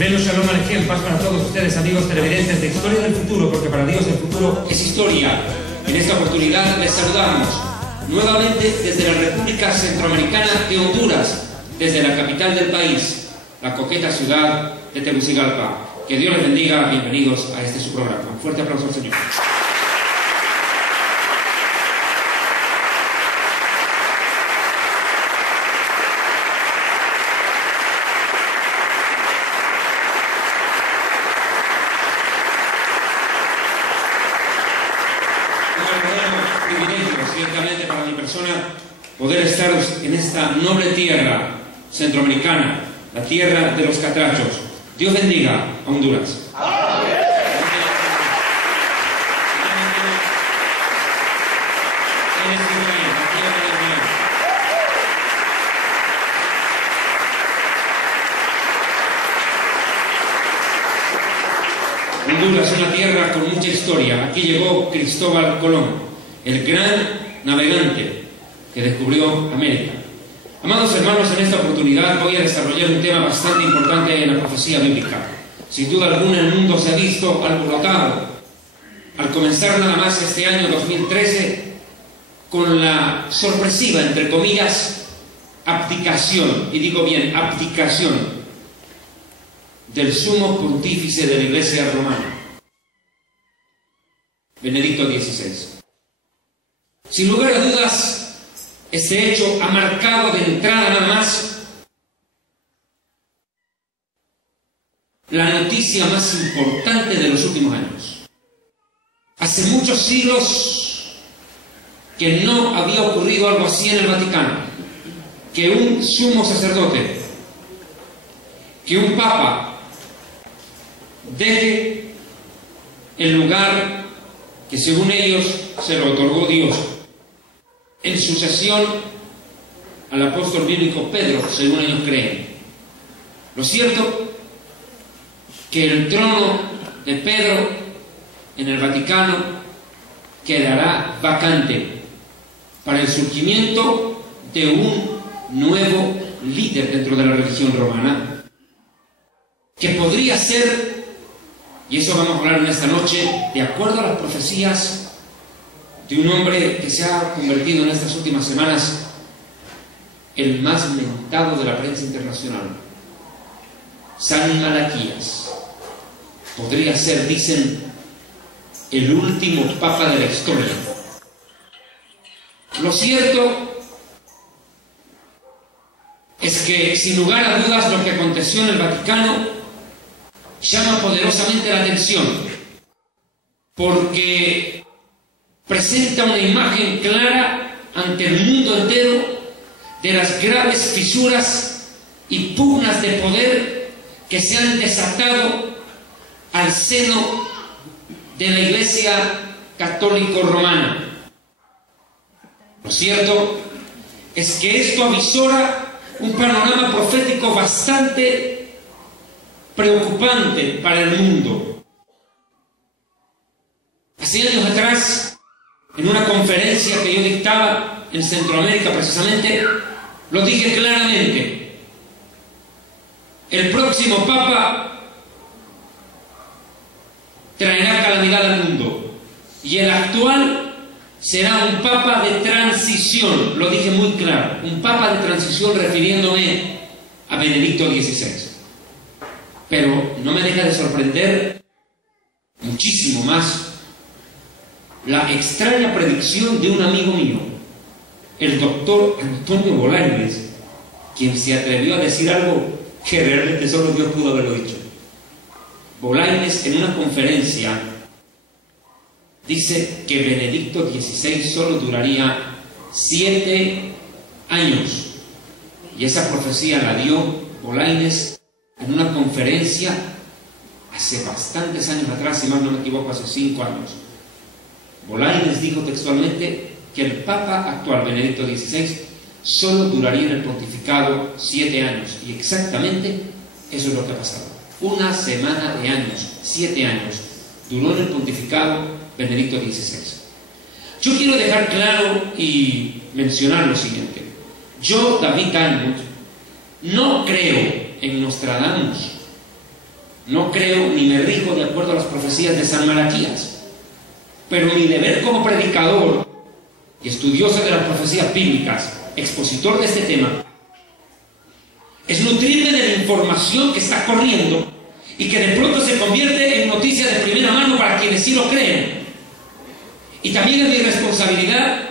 Hebreos Shalom Alejem, paz para todos ustedes, amigos televidentes de Historia del Futuro, porque para Dios el futuro es historia. En esta oportunidad les saludamos nuevamente desde la República Centroamericana de Honduras, desde la capital del país, la coqueta ciudad de Tegucigalpa. Que Dios les bendiga, bienvenidos a este su programa. Un fuerte aplauso al Señor. Ciertamente para mi persona poder estar en esta noble tierra centroamericana, la tierra de los catrachos. Dios bendiga a Honduras. Honduras es una tierra con mucha historia. Aquí llegó Cristóbal Colón, el gran navegante que descubrió América. Amados hermanos, en esta oportunidad voy a desarrollar un tema bastante importante en la profecía bíblica. Sin duda alguna el mundo se ha visto alborotado al comenzar nada más este año 2013 con la sorpresiva, entre comillas, abdicación, y digo bien, abdicación del sumo pontífice de la Iglesia romana, Benedicto XVI. Sin lugar a dudas, este hecho ha marcado de entrada nada más la noticia más importante de los últimos años. Hace muchos siglos que no había ocurrido algo así en el Vaticano, que un sumo sacerdote, que un papa deje el lugar que según ellos se lo otorgó Dios en sucesión al apóstol bíblico Pedro, según ellos creen. Lo cierto que el trono de Pedro en el Vaticano quedará vacante para el surgimiento de un nuevo líder dentro de la religión romana, que podría ser, y eso vamos a hablar en esta noche, de acuerdo a las profecías de un hombre que se ha convertido en estas últimas semanas el más mentado de la prensa internacional, San Malaquías. Podría ser, dicen, el último papa de la historia. Lo cierto es que, sin lugar a dudas, lo que aconteció en el Vaticano llama poderosamente la atención, porque presenta una imagen clara ante el mundo entero de las graves fisuras y pugnas de poder que se han desatado al seno de la Iglesia católico romana. Lo cierto es que esto avisora un panorama profético bastante preocupante para el mundo. Hace años atrás, en una conferencia que yo dictaba en Centroamérica precisamente, lo dije claramente: el próximo Papa traerá calamidad al mundo y el actual será un Papa de transición. Lo dije muy claro, un Papa de transición, refiriéndome a Benedicto XVI. Pero no me deja de sorprender muchísimo más la extraña predicción de un amigo mío, el doctor Antonio Bolaños, quien se atrevió a decir algo que realmente solo Dios pudo haberlo dicho. Bolaños, en una conferencia, dice que Benedicto XVI solo duraría 7 años, y esa profecía la dio Bolaños en una conferencia hace bastantes años atrás, si más no me equivoco, hace 5 años. Bolaños dijo textualmente que el Papa actual, Benedicto XVI, solo duraría en el pontificado 7 años, y exactamente eso es lo que ha pasado. Una semana de años, 7 años, duró en el pontificado Benedicto XVI. Yo quiero dejar claro y mencionar lo siguiente. Yo, David Diamond, no creo en Nostradamus, no creo ni me rijo de acuerdo a las profecías de San Malaquías, pero mi deber como predicador y estudioso de las profecías bíblicas, expositor de este tema, es nutrirme de la información que está corriendo y que de pronto se convierte en noticia de primera mano para quienes sí lo creen. Y también es mi responsabilidad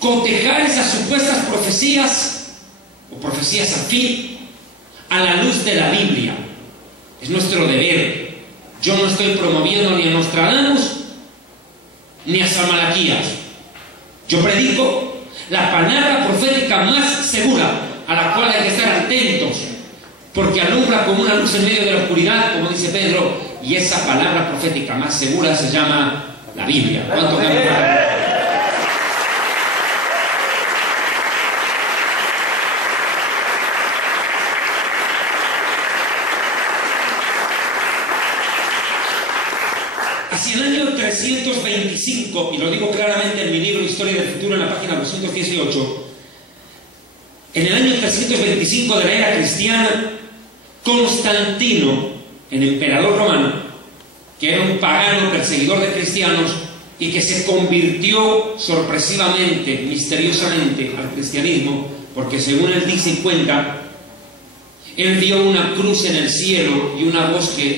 cotejar esas supuestas profecías o profecías afín a la luz de la Biblia. Es nuestro deber. Yo no estoy promoviendo ni a Nostradamus ni a San Malaquías. Yo predico la palabra profética más segura, a la cual hay que estar atentos, porque alumbra como una luz en medio de la oscuridad, como dice Pedro, y esa palabra profética más segura se llama la Biblia. ¿Cuánto cambia? Hacia el año 325, y lo digo claramente en mi libro Historia del Futuro, en la página 218, en el año 325 de la era cristiana, Constantino, el emperador romano, que era un pagano perseguidor de cristianos y que se convirtió sorpresivamente, misteriosamente al cristianismo, porque según él dice y cuenta, él vio una cruz en el cielo y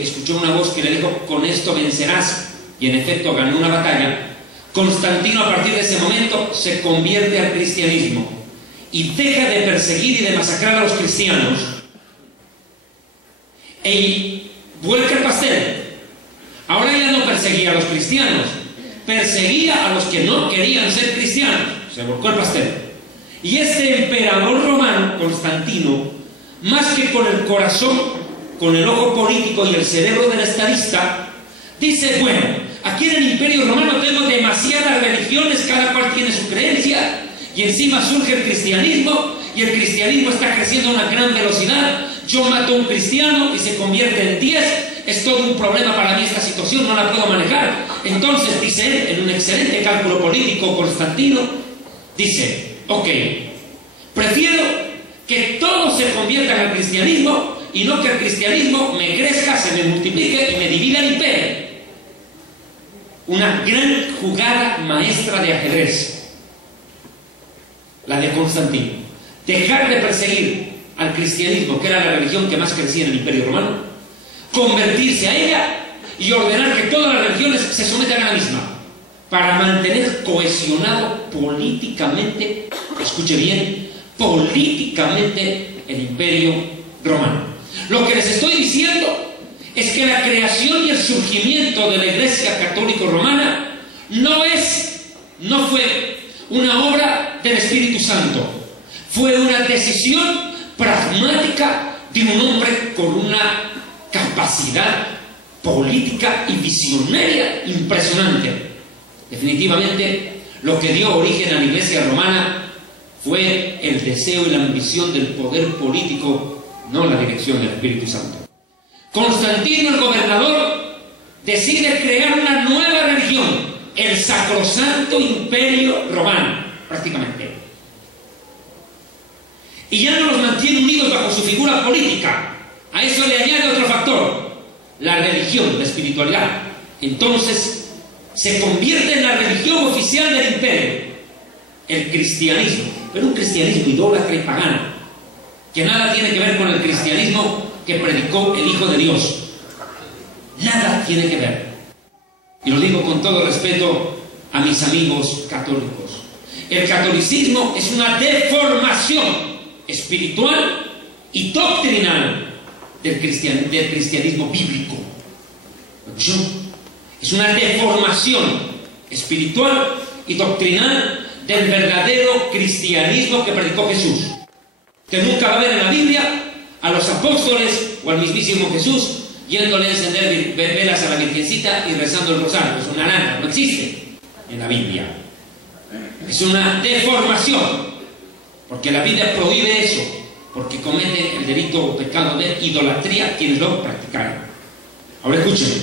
escuchó una voz que le dijo: con esto vencerás, y en efecto ganó una batalla. Constantino, a partir de ese momento, se convierte al cristianismo y deja de perseguir y de masacrar a los cristianos y vuelca el pastel. Ahora ya no perseguía a los cristianos, perseguía a los que no querían ser cristianos. Se volcó el pastel. Y este emperador romano, Constantino, más que con el corazón, con el ojo político y el cerebro del estadista, dice: bueno, aquí en el Imperio Romano tengo demasiadas religiones, cada cual tiene su creencia, y encima surge el cristianismo, y el cristianismo está creciendo a una gran velocidad. Yo mato a un cristiano y se convierte en 10, es todo un problema para mí esta situación, no la puedo manejar. Entonces, dice él, en un excelente cálculo político, Constantino dice: ok, prefiero que todos se conviertan al cristianismo y no que el cristianismo me crezca, se me multiplique y me divida el imperio. Una gran jugada maestra de ajedrez, la de Constantino. Dejar de perseguir al cristianismo, que era la religión que más crecía en el Imperio Romano, convertirse a ella y ordenar que todas las religiones se sometan a la misma, para mantener cohesionado políticamente, escuche bien, políticamente el Imperio Romano. Lo que les estoy diciendo es que la creación y el surgimiento de la Iglesia Católica Romana no fue una obra del Espíritu Santo, fue una decisión pragmática de un hombre con una capacidad política y visionaria impresionante. Definitivamente, lo que dio origen a la Iglesia romana fue el deseo y la ambición del poder político, no la dirección del Espíritu Santo. Constantino, el gobernador, decide crear una nueva religión, el Sacrosanto Imperio Romano, prácticamente. Y ya no los mantiene unidos bajo su figura política. A eso le añade otro factor: la religión, la espiritualidad. Entonces se convierte en la religión oficial del imperio, el cristianismo, pero un cristianismo idólatra y pagano, que nada tiene que ver con el cristianismo que predicó el Hijo de Dios. Nada tiene que ver. Y lo digo con todo respeto a mis amigos católicos. El catolicismo es una deformación espiritual y doctrinal del cristianismo bíblico. Es una deformación espiritual y doctrinal del verdadero cristianismo que predicó Jesús. Que nunca va a ver en la Biblia a los apóstoles o al mismísimo Jesús yéndole a encender velas a la Virgencita y rezando el rosario. Es una lana, no existe en la Biblia. Es una deformación, porque la Biblia prohíbe eso, porque cometen el delito o pecado de idolatría quienes lo practicaron. Ahora escúchenme.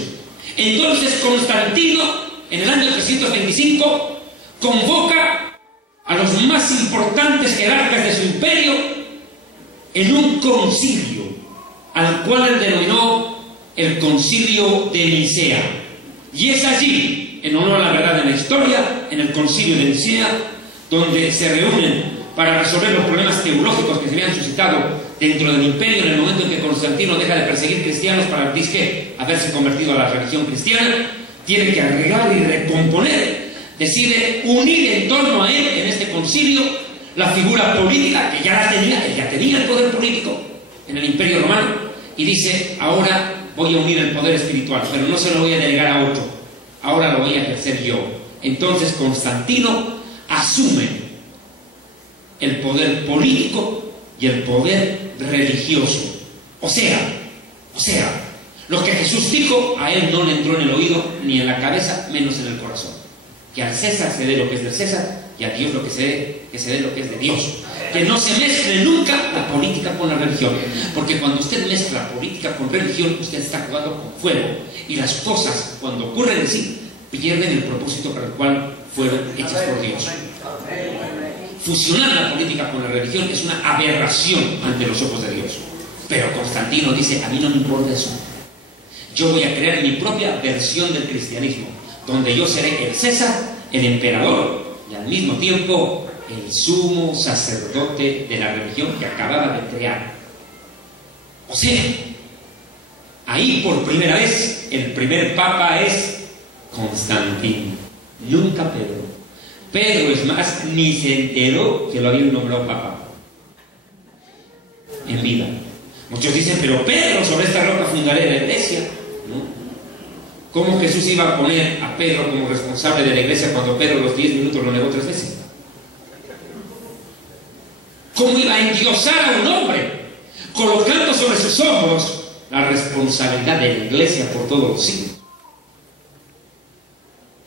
Entonces Constantino, en el año 325, convoca a los más importantes jerarcas de su imperio en un concilio, al cual él denominó el concilio de Nicea. Y es allí, en honor a la verdad de la historia, en el concilio de Nicea, donde se reúnen para resolver los problemas teológicos que se habían suscitado dentro del imperio en el momento en que Constantino deja de perseguir cristianos para disque haberse convertido a la religión cristiana. Tiene que arreglar y recomponer, decide unir en torno a él en este concilio la figura política que ya la tenía, él ya tenía el poder político en el imperio romano, y dice: ahora voy a unir el poder espiritual, pero no se lo voy a delegar a otro, ahora lo voy a ejercer yo. Entonces Constantino asume el poder político y el poder religioso. O sea, lo que Jesús dijo a él no le entró en el oído ni en la cabeza, menos en el corazón. Que al César se dé lo que es del César y a Dios lo que se dé lo que es de Dios. Que no se mezcle nunca la política con la religión, porque cuando usted mezcla política con religión, usted está jugando con fuego, y las cosas, cuando ocurren así, pierden el propósito para el cual fueron hechas por Dios. Fusionar la política con la religión es una aberración ante los ojos de Dios. Pero Constantino dice: a mí no me importa eso. Yo voy a crear mi propia versión del cristianismo, donde yo seré el César, el emperador, y al mismo tiempo el sumo sacerdote de la religión que acababa de crear. O sea, ahí por primera vez el primer papa es Constantino, nunca Pedro. Pedro, es más, ni se enteró que lo habían nombrado papa en vida. Muchos dicen: pero Pedro, sobre esta roca fundaré la iglesia, ¿no? ¿Cómo Jesús iba a poner a Pedro como responsable de la iglesia cuando Pedro los 10 minutos lo negó 3 veces? ¿Cómo iba a endiosar a un hombre colocando sobre sus hombros la responsabilidad de la iglesia por todos los siglos?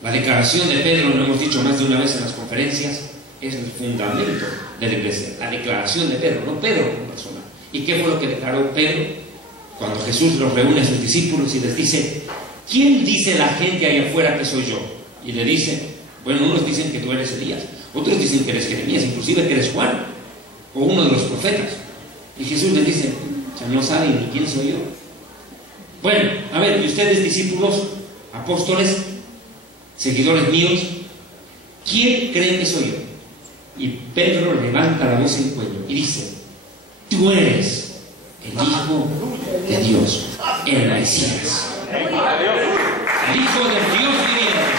La declaración de Pedro, lo hemos dicho más de una vez en las conferencias, es el fundamento de la iglesia. La declaración de Pedro, no Pedro como persona. ¿Y qué fue lo que declaró Pedro cuando Jesús los reúne a sus discípulos y les dice: ¿quién dice la gente allá afuera que soy yo? Y le dice: bueno, unos dicen que tú eres Elías, otros dicen que eres Jeremías, inclusive que eres Juan, o uno de los profetas. Y Jesús les dice: ya no saben ni quién soy yo. Bueno, a ver, y ustedes, discípulos, apóstoles, seguidores míos, ¿quién creen que soy yo? Y Pedro levanta la voz en cuello y dice: tú eres el Hijo de Dios, el Mesías, el Hijo del Dios viviente.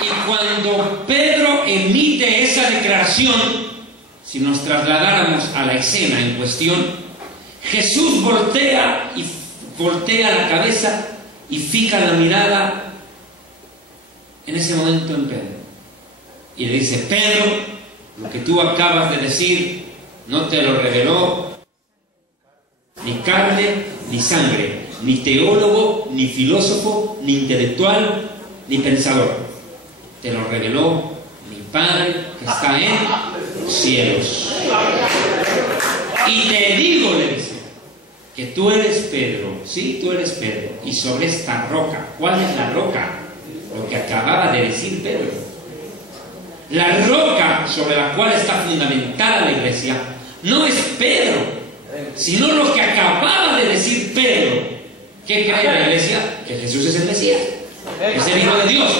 Y cuando Pedro emite esa declaración, si nos trasladáramos a la escena en cuestión, Jesús voltea la cabeza y fija la mirada en ese momento en Pedro. Y le dice: Pedro, lo que tú acabas de decir no te lo reveló ni carne ni sangre, ni teólogo, ni filósofo, ni intelectual, ni pensador. Te lo reveló mi Padre que está en los cielos. Y te digo, le dice, que tú eres Pedro. Sí, tú eres Pedro. Y sobre esta roca, ¿cuál es la roca? Lo que acababa de decir Pedro. La roca sobre la cual está fundamentada la iglesia no es Pedro, sino lo que acababa de decir Pedro. ¿Qué cree la iglesia? Que Jesús es el Mesías, es el Hijo de Dios.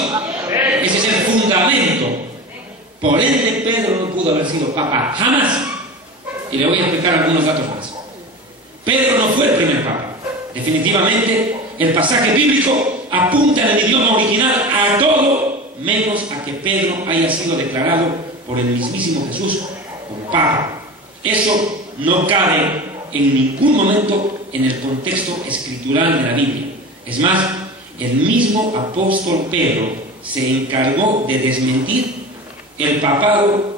Ese es el fundamento. Por ende, Pedro no pudo haber sido papa jamás. Y le voy a explicar algunos datos más. Pedro no fue el primer papa. Definitivamente, el pasaje bíblico apunta en el idioma original a todo, menos a que Pedro haya sido declarado por el mismísimo Jesús como papa. Eso no cabe en ningún momento en el contexto escritural de la Biblia. Es más, el mismo apóstol Pedro se encargó de desmentir el papado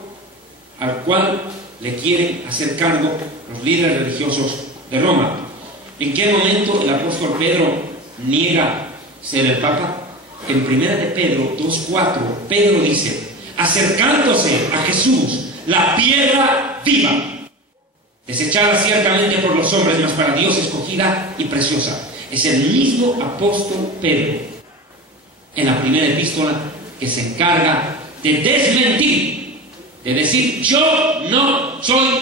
al cual le quieren hacer cargo los líderes religiosos de Roma. ¿En qué momento el apóstol Pedro niega ser el papa? En 1 de Pedro 2:4, Pedro dice: acercándose a Jesús, la piedra viva, desechada ciertamente por los hombres, mas para Dios escogida y preciosa. Es el mismo apóstol Pedro, en la primera epístola, que se encarga de desmentir, de decir: yo no soy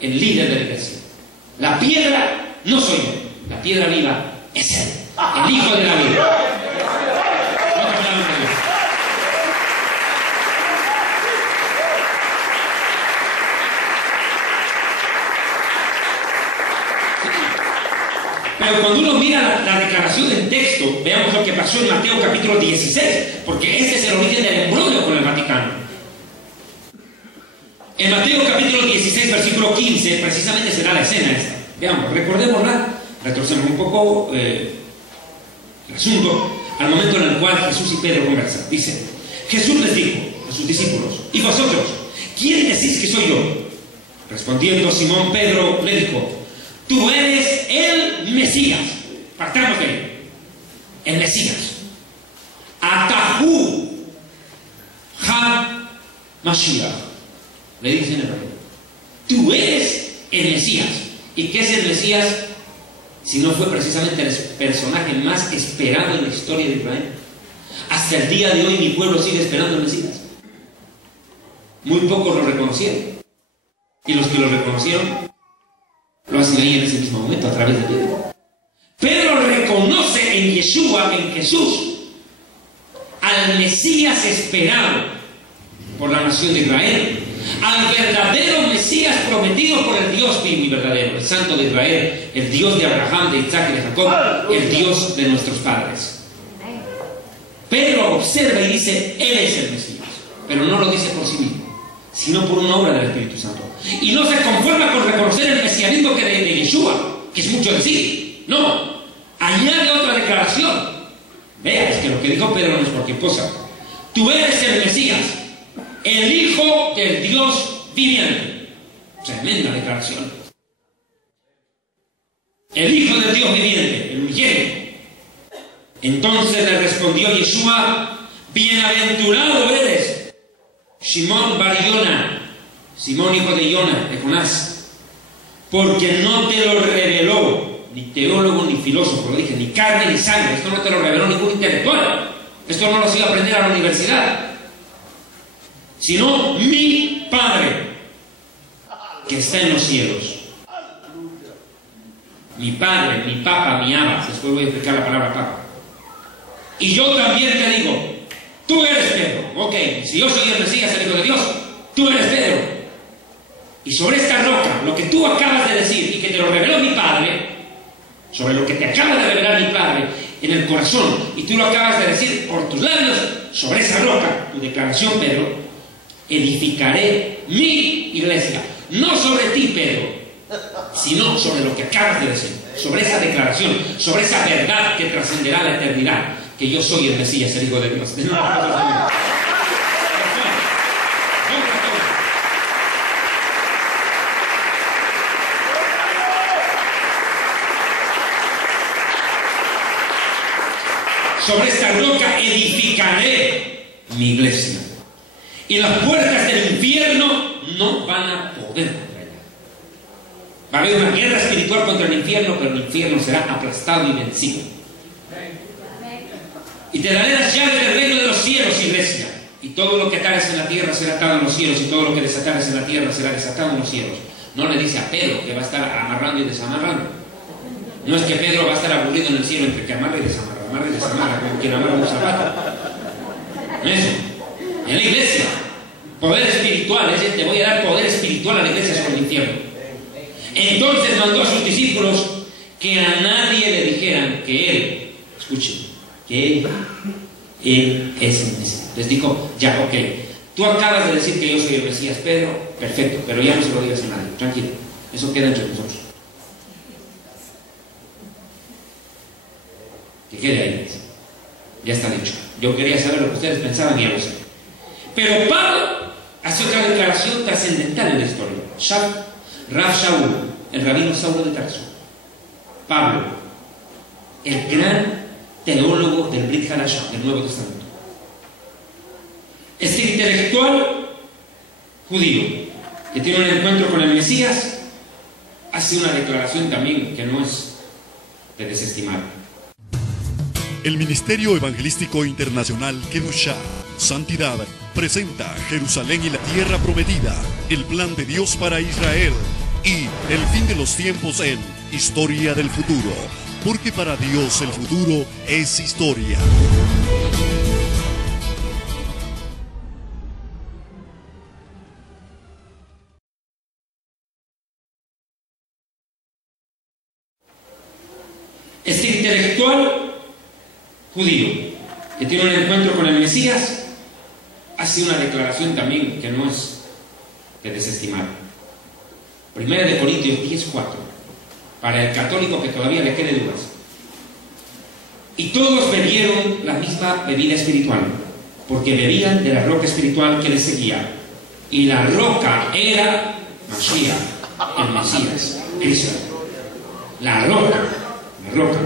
el líder de la iglesia. La piedra no soy yo, la piedra viva es Él, el Hijo de la vida. Pero cuando uno mira la declaración del texto, veamos lo que pasó en Mateo capítulo 16, porque este es el origen del embrollo con el Vaticano. En Mateo capítulo 16, versículo 15, precisamente será la escena esta. Veamos, recordémosla, retorcemos un poco el asunto al momento en el cual Jesús y Pedro conversan. Dice: Jesús les dijo a sus discípulos: ¿y vosotros, quién decís que soy yo? Respondiendo Simón Pedro le dijo: tú eres el Mesías. Partamos de él. El Mesías. Atahu ha Mashiach. Le dicen en hebreo: tú eres el Mesías. ¿Y qué es el Mesías? Si no fue precisamente el personaje más esperado en la historia de Israel. Hasta el día de hoy mi pueblo sigue esperando al Mesías. Muy pocos lo reconocieron. Y los que lo reconocieron lo hacen ahí en ese mismo momento, a través de Pedro. Pedro reconoce en Yeshua, en Jesús, al Mesías esperado por la nación de Israel, al verdadero Mesías prometido por el Dios vivo y verdadero, el Santo de Israel, el Dios de Abraham, de Isaac y de Jacob, el Dios de nuestros padres. Pedro observa y dice: Él es el Mesías, pero no lo dice por sí mismo, sino por una obra del Espíritu Santo. Y no se conforma con reconocer el mesianismo de Yeshua, que es mucho decir. No, añade otra declaración. Vea, es que lo que dijo Pedro no es cualquier cosa. Tú eres el Mesías, el Hijo del Dios viviente. Tremenda declaración. El Hijo del Dios viviente, el unigénito. Entonces le respondió Yeshua: bienaventurado eres, Simón bar Yona, Simón hijo de Yona, de Jonás, porque no te lo reveló ni teólogo ni filósofo, lo dije, ni carne ni sangre. Esto no te lo reveló ningún intelectual, esto no lo has ido a aprender a la universidad, sino mi Padre que está en los cielos. Mi Padre, mi Papa, mi Abba. Después voy a explicar la palabra Papa. Y yo también te digo: tú eres Pedro. Ok, si yo soy el Mesías, el Hijo de Dios, tú eres Pedro. Y sobre esta roca, lo que tú acabas de decir y que te lo reveló mi Padre, sobre lo que te acaba de revelar mi Padre en el corazón, y tú lo acabas de decir por tus labios, sobre esa roca, tu declaración, Pedro, edificaré mi iglesia. No sobre ti, Pedro, sino sobre lo que acabas de decir, sobre esa declaración, sobre esa verdad que trascenderá la eternidad, que yo soy el Mesías, el Hijo de Dios. Sobre esta roca edificaré mi iglesia, y las puertas del infierno no van a poder contra ella. Va a haber una guerra espiritual contra el infierno, pero el infierno será aplastado y vencido. Y te daré las llaves del reino de los cielos, iglesia, y todo lo que atares en la tierra será atado en los cielos, y todo lo que desatares en la tierra será desatado en los cielos. No le dice a Pedro que va a estar amarrando y desamarrando. No es que Pedro va a estar aburrido en el cielo entre que amarra y desamarra, como quien amarra un zapato. No es eso. En la iglesia, poder espiritual, es decir, te voy a dar poder espiritual a la iglesia sobre el infierno. Entonces mandó a sus discípulos que a nadie le dijeran que él, escuchen, que él es el Mesías. Les dijo: ya, ok, tú acabas de decir que yo soy el Mesías, Pedro, perfecto, pero ya no se lo digas a nadie, tranquilo, eso queda entre nosotros. Que quede ahí, ya está dicho. Yo quería saber lo que ustedes pensaban y ya lo sé. Pero Pablo hace otra declaración trascendental en la historia. Rav Shaul, el rabino Saulo de Tarso. Pablo, el gran teólogo del Brit Hadashah, del Nuevo Testamento. Este intelectual judío que tiene un encuentro con el Mesías hace una declaración también que no es de desestimar. El Ministerio Evangelístico Internacional Kedushá Santidad presenta Jerusalén y la tierra prometida, el plan de Dios para Israel y el fin de los tiempos en Historia del Futuro, porque para Dios el futuro es historia. Este intelectual judío que tiene un encuentro con el Mesías hace una declaración también que no es de desestimar. Primera de Corintios 10:4, para el católico que todavía le quede dudas. Y todos bebieron la misma bebida espiritual, porque bebían de la roca espiritual que les seguía. Y la roca era Mashiach, el Mesías, Cristo. La roca.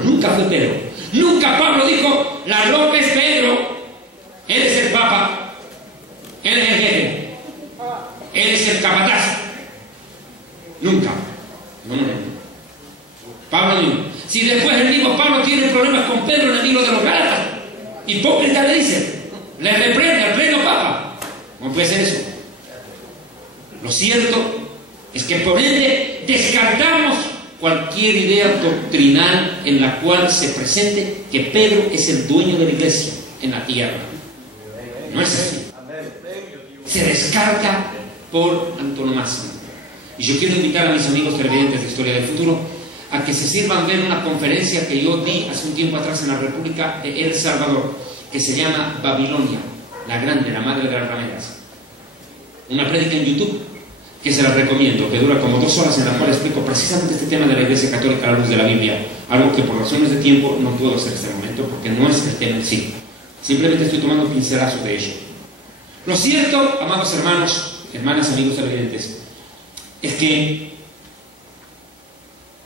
Nunca fue Pedro. Nunca Pablo dijo, la roca es Pedro. Él es el Papa. Él es el jefe. Él es el capataz. Nunca. No. Pablo dijo. Si después el mismo Pablo tiene problemas con Pedro en el libro de los Gálatas, hipócrita le dice, le reprende al pleno Papa. ¿Cómo puede ser eso? Lo cierto es que por ende descartamos cualquier idea doctrinal en la cual se presente que Pedro es el dueño de la iglesia en la tierra. No es así. Se descarta por antonomasia. Y yo quiero invitar a mis amigos televidentes de Historia del Futuro a que se sirvan ver una conferencia que yo di hace un tiempo atrás en la República de El Salvador, que se llama Babilonia, la grande, la madre de las rameras. Una prédica en YouTube que se la recomiendo, que dura como 2 horas, en la cual explico precisamente este tema de la Iglesia Católica a la luz de la Biblia, algo que por razones de tiempo no puedo hacer en este momento porque no es el tema en sí. Simplemente estoy tomando pincelazos de ello. Lo cierto, amados hermanos, hermanas, amigos televidentes, es que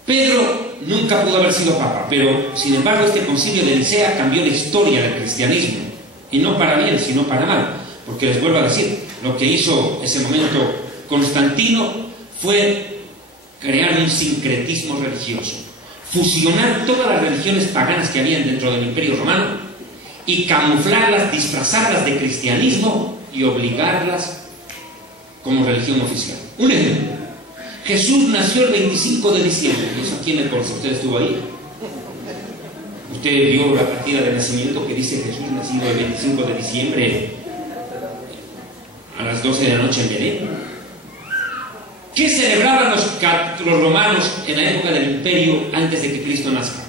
Pedro nunca pudo haber sido papa, pero sin embargo este concilio de Nicea cambió la historia del cristianismo, y no para bien, sino para mal, porque les vuelvo a decir, lo que hizo ese momento Constantino fue crear un sincretismo religioso, fusionar todas las religiones paganas que habían dentro del Imperio Romano y camuflarlas, disfrazarlas de cristianismo y obligarlas como religión oficial. Un ejemplo: Jesús nació el 25 de diciembre, y eso aquí me consta, usted estuvo ahí. Usted vio la partida de nacimiento que dice Jesús nacido el 25 de diciembre a las 12 de la noche en Belén. ¿Qué celebraban los romanos en la época del imperio antes de que Cristo nazca?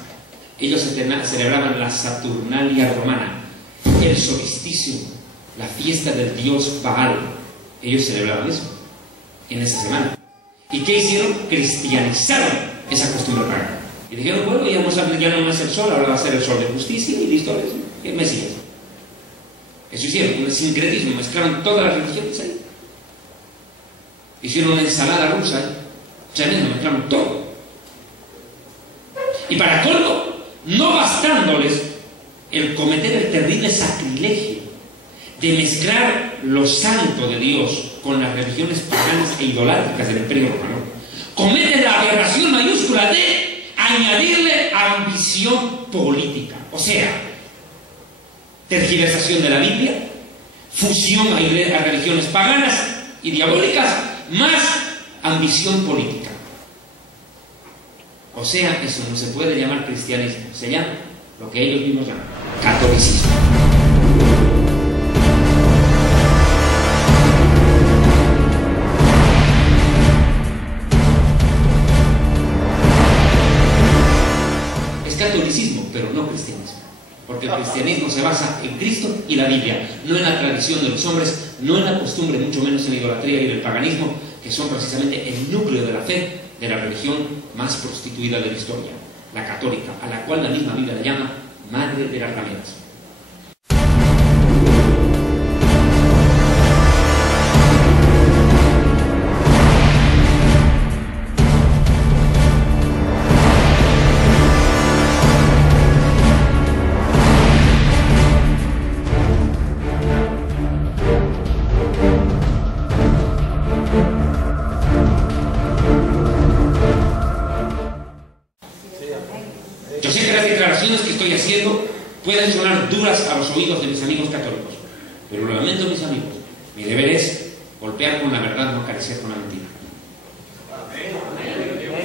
Ellos celebraban la Saturnalia romana, el solsticio, la fiesta del dios Baal. Ellos celebraban eso en esa semana. ¿Y qué hicieron? Cristianizaron esa costumbre pagana. Y dijeron, bueno, ya no es el sol, ahora va a ser el sol de justicia y listo, es Mesías. Eso hicieron, un sincretismo, mezclaron todas las religiones ahí. Hicieron una ensalada rusa, tremendo, mezclaron todo. Y para colmo, no bastándoles el cometer el terrible sacrilegio de mezclar lo santo de Dios con las religiones paganas e idolátricas del Imperio Romano, cometen la aberración mayúscula de añadirle ambición política. O sea, tergiversación de la Biblia, fusión a religiones paganas y diabólicas, más ambición política. O sea, eso no se puede llamar cristianismo, se llama lo que ellos mismos llaman catolicismo. Es catolicismo, pero no cristianismo. Porque el cristianismo se basa en Cristo y la Biblia, no en la tradición de los hombres, no en la costumbre, mucho menos en la idolatría y en el paganismo, que son precisamente el núcleo de la fe de la religión más prostituida de la historia, la católica, a la cual la misma Biblia la llama Madre de las Rameras. Yo sé que las declaraciones que estoy haciendo pueden sonar duras a los oídos de mis amigos católicos, Pero lo lamento, mis amigos, mi deber es golpear con la verdad, no acariciar con la mentira.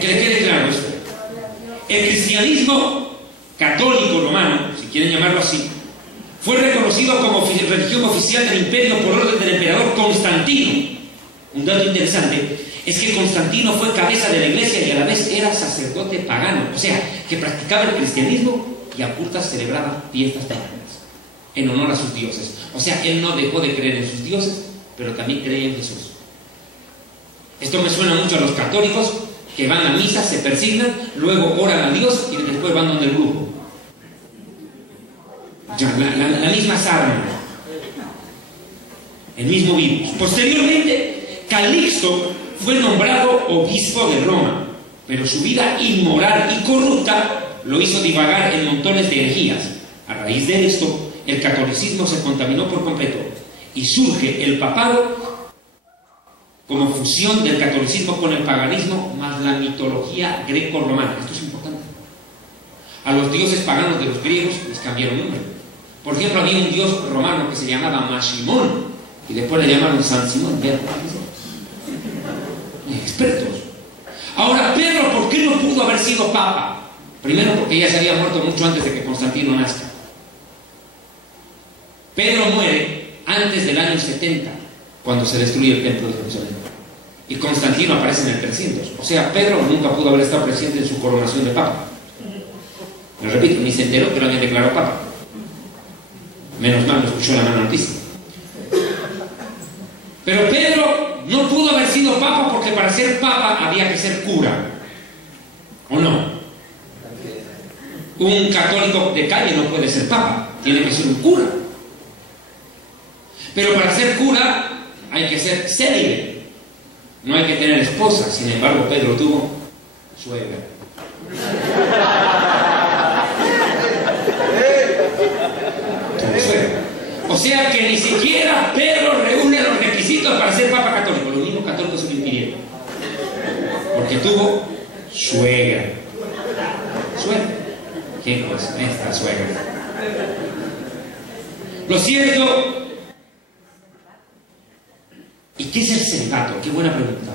Que le quede claro esto. El cristianismo católico romano, si quieren llamarlo así, fue reconocido como religión oficial del imperio por orden del emperador Constantino. Un dato interesante es que Constantino fue cabeza de la iglesia y a la vez era sacerdote pagano, o sea, que practicaba el cristianismo y a ocultas celebraba fiestas paganas en honor a sus dioses. O sea, él no dejó de creer en sus dioses, pero también creía en Jesús. Esto me suena mucho a los católicos que van a misa, se persignan, luego oran a Dios y después van donde el brujo. Ya, la misma sarna, el mismo virus. Posteriormente, Calixto fue nombrado obispo de Roma, pero su vida inmoral y corrupta lo hizo divagar en montones de herejías. A raíz de esto, el catolicismo se contaminó por completo y surge el papado como fusión del catolicismo con el paganismo más la mitología greco-romana. Esto es importante. A los dioses paganos de los griegos les cambiaron nombre. Por ejemplo, había un dios romano que se llamaba Maximón y después le llamaron San Simón. Expertos. Ahora, Pedro, ¿por qué no pudo haber sido papa? Primero, porque ya se había muerto mucho antes de que Constantino nazca. Pedro muere antes del año 70, cuando se destruye el templo de Jerusalén. Y Constantino aparece en el 300. O sea, Pedro nunca pudo haber estado presente en su coronación de papa. Lo repito, ni se enteró que lo habían declarado papa. Menos mal, lo escuchó la mala noticia. Pero Pedro no pudo haber sido papa porque para ser papa había que ser cura. ¿O no? Un católico de calle no puede ser papa, tiene que ser un cura. Pero para ser cura hay que ser célibe, no hay que tener esposa. Sin embargo, Pedro tuvo suegra. O sea que ni siquiera Pedro reúne los requisitos para ser papa católico. Los mismos católicos se lo impidieron, porque tuvo suegra. Suegra. ¿Qué cosa? Esta suegra. Lo cierto. ¿Y qué es el celibato? Qué buena pregunta.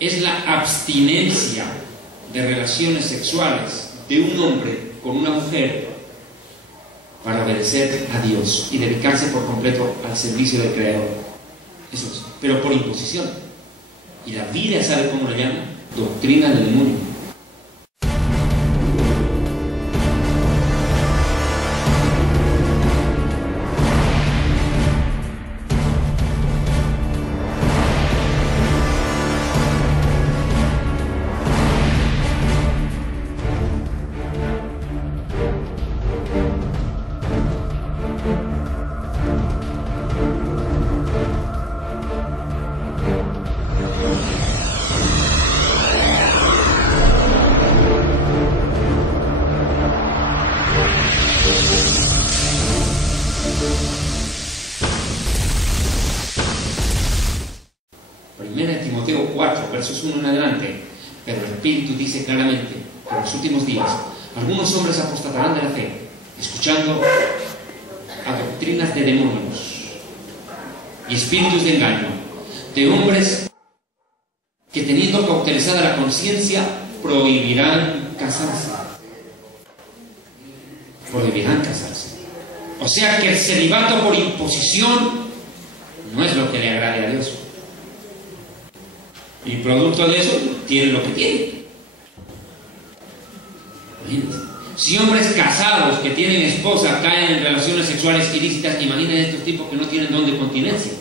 Es la abstinencia de relaciones sexuales de un hombre con una mujer para obedecer a Dios y dedicarse por completo al servicio del Creador. Eso es, pero por imposición. Y la Biblia, ¿sabe cómo le llama? Doctrina del demonio. Timoteo 4, versos 1 en adelante. Pero el Espíritu dice claramente que en los últimos días algunos hombres apostatarán de la fe, escuchando a doctrinas de demonios y espíritus de engaño, de hombres que, teniendo cautelizada la conciencia, prohibirán casarse. Prohibirán casarse. O sea que el celibato por imposición no es lo que le agrade a Dios. Y producto de eso, tiene lo que tiene. Si hombres casados que tienen esposa caen en relaciones sexuales ilícitas, imaginen estos tipos que no tienen don de continencia.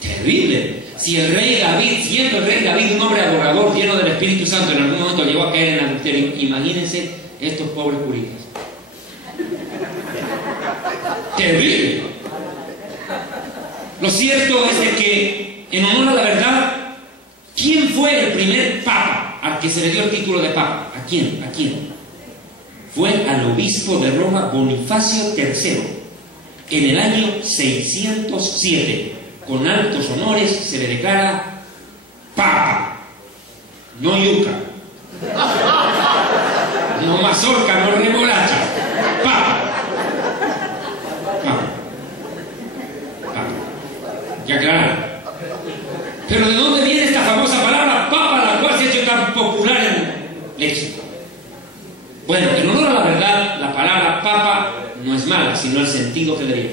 Terrible. Si el rey David, siendo el rey David un hombre adorador lleno del Espíritu Santo, en algún momento llegó a caer en adulterio, imagínense estos pobres curitas. Terrible. Lo cierto es de que, en honor a la verdad, ¿quién fue el primer papa al que se le dio el título de papa? ¿A quién? ¿A quién? Fue al obispo de Roma, Bonifacio III, en el año 607. Con altos honores se le declara papa, no yuca, no mazorca, no remolacha, papa. Papa. tan popular en el léxico. Bueno, en honor a la verdad, la palabra papa no es mala, sino el sentido que le dio.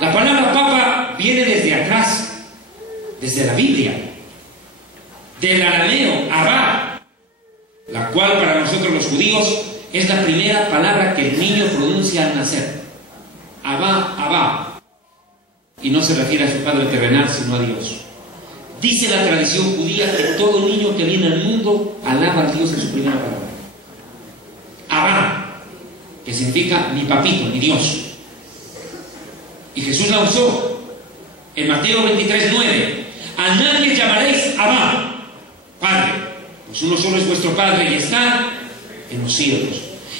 La palabra papa viene desde atrás, desde la Biblia, del arameo, abba, la cual para nosotros los judíos es la primera palabra que el niño pronuncia al nacer. Abba, abba. Y no se refiere a su padre terrenal, sino a Dios. Dice la tradición judía que todo niño que viene al mundo alaba a Dios en su primera palabra. Abba, que significa mi papito, mi Dios. Y Jesús la usó en Mateo 23:9. A nadie llamaréis Abba, Padre, pues uno solo es vuestro Padre y está en los cielos.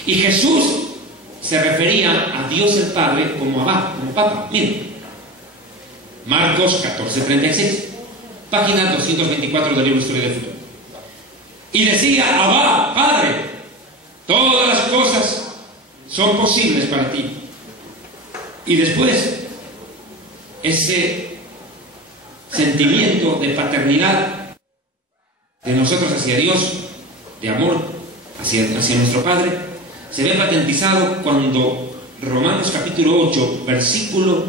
Y Jesús se refería a Dios el Padre como Abba, como Papa. Miren, Marcos 14:36, página 224 del libro Historia del Futuro. Y decía: Abba, Padre, todas las cosas son posibles para ti. Y después, ese sentimiento de paternidad de nosotros hacia Dios, de amor hacia nuestro Padre, se ve patentizado cuando Romanos capítulo 8, versículo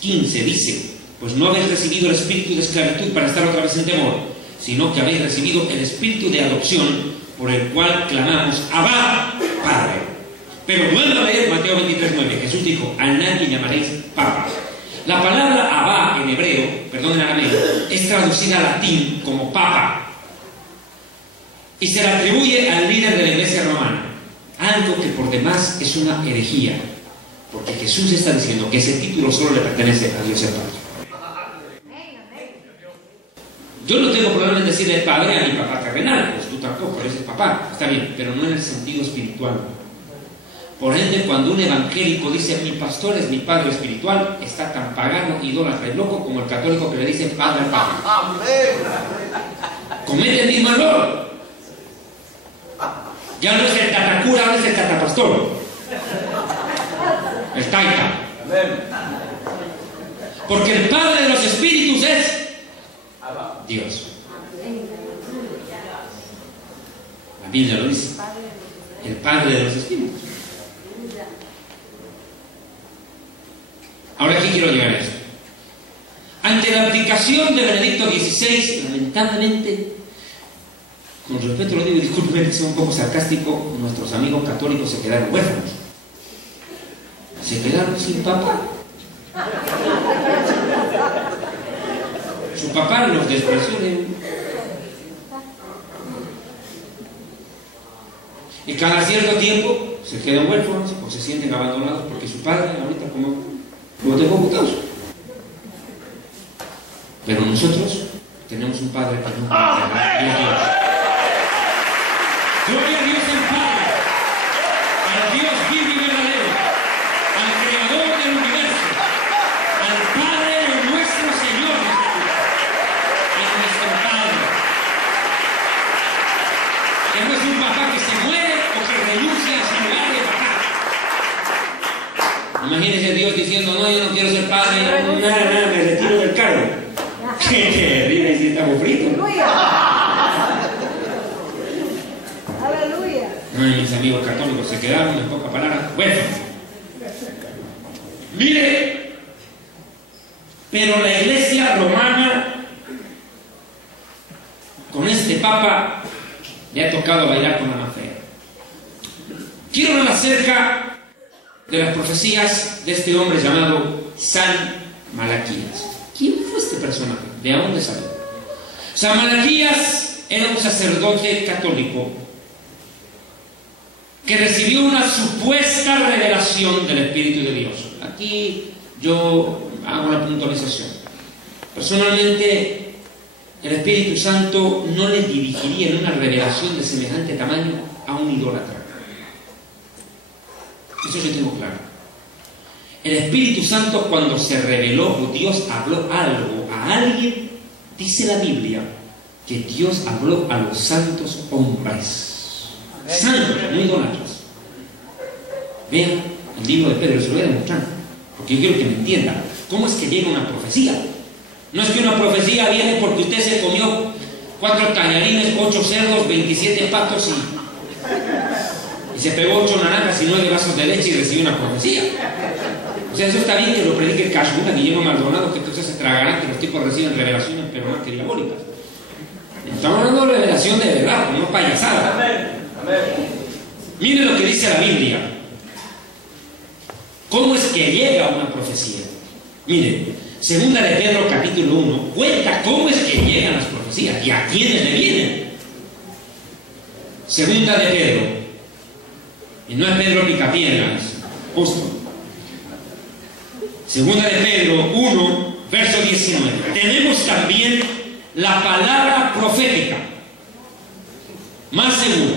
15 dice: pues no habéis recibido el espíritu de esclavitud para estar otra vez en temor, sino que habéis recibido el espíritu de adopción, por el cual clamamos: Abba, Padre. Pero vuelvo a leer Mateo 23:9. Jesús dijo: a nadie llamaréis Papa. La palabra Abba en hebreo, perdón, en arameo, es traducida al latín como Papa y se le atribuye al líder de la iglesia romana, algo que por demás es una herejía, porque Jesús está diciendo que ese título solo le pertenece a Dios el Padre. Yo no tengo problema en decirle padre a mi papá terrenal, pues tú tampoco, eres el papá, está bien, pero no en el sentido espiritual. Por ende, cuando un evangélico dice mi pastor es mi padre espiritual, está tan pagano, idólatra y loco como el católico que le dice padre al papa. Comete el mismo error. Ya no es el tatacura, ahora es el tatapastor, el taita. Porque el padre de los espíritus es Dios. La Biblia lo dice. El padre de los espíritus. Ahora aquí quiero llegar a esto. Ante la abdicación de Benedicto XVI, lamentablemente, con respeto lo digo, discúlpeme que sea un poco sarcástico, nuestros amigos católicos se quedaron huérfanos. Se quedaron sin papá. Su papá los despreció. Y cada cierto tiempo se quedan huérfanos o se sienten abandonados porque su padre ahorita como lo tengo botados. Pero nosotros tenemos un Padre que no gloria a Dios. Gloria a Dios el Padre, al Dios vivo y verdadero, al Creador del universo, al Padre de nuestro Señor Jesús, a nuestro Padre. Que no es un papá que se muere o que renuncia a su lugar de papá. Imagínese Dios diciendo: no, yo no quiero ser padre, nada, me retiro del cargo. ¡Qué terrible! Si estamos fritos. Aleluya. Ay, mis amigos católicos se quedaron en pocas palabras huérfanos. Mire, pero la iglesia romana, con este papa, le ha tocado bailar con la más fea. Quiero hablar acerca de las profecías de este hombre llamado San Malaquías. ¿Quién fue este personaje? ¿De dónde salió? San Malaquías era un sacerdote católico que recibió una supuesta revelación del Espíritu de Dios. Aquí yo hago la puntualización. Personalmente, el Espíritu Santo no le dirigiría en una revelación de semejante tamaño a un idólatra. Eso yo tengo claro. El Espíritu Santo, cuando se reveló o Dios habló algo a alguien, dice la Biblia que Dios habló a los santos hombres. Santos, no idolatras. Vean el libro de Pedro, se lo voy a demostrar, porque yo quiero que me entiendan. ¿Cómo es que llega una profecía? No es que una profecía viene porque usted se comió 4 tallarines, 8 cerdos, 27 patos y se pegó 8 naranjas y 9 vasos de leche y recibió una profecía. O sea, eso está bien que lo predique Cashmuna, Guillermo Maldonado, que entonces se tragarán que los tipos reciben revelaciones, pero más que diabólicas. Estamos hablando de revelación de verdad, no payasada. Mire lo que dice la Biblia. ¿Cómo es que llega una profecía? Mire, segunda de Pedro capítulo 1 cuenta cómo es que llegan las profecías y a quiénes le vienen. Segunda de Pedro, y no es Pedro Picapiedra, es apóstol. Segunda de Pedro 1, verso 19. Tenemos también la palabra profética más segura,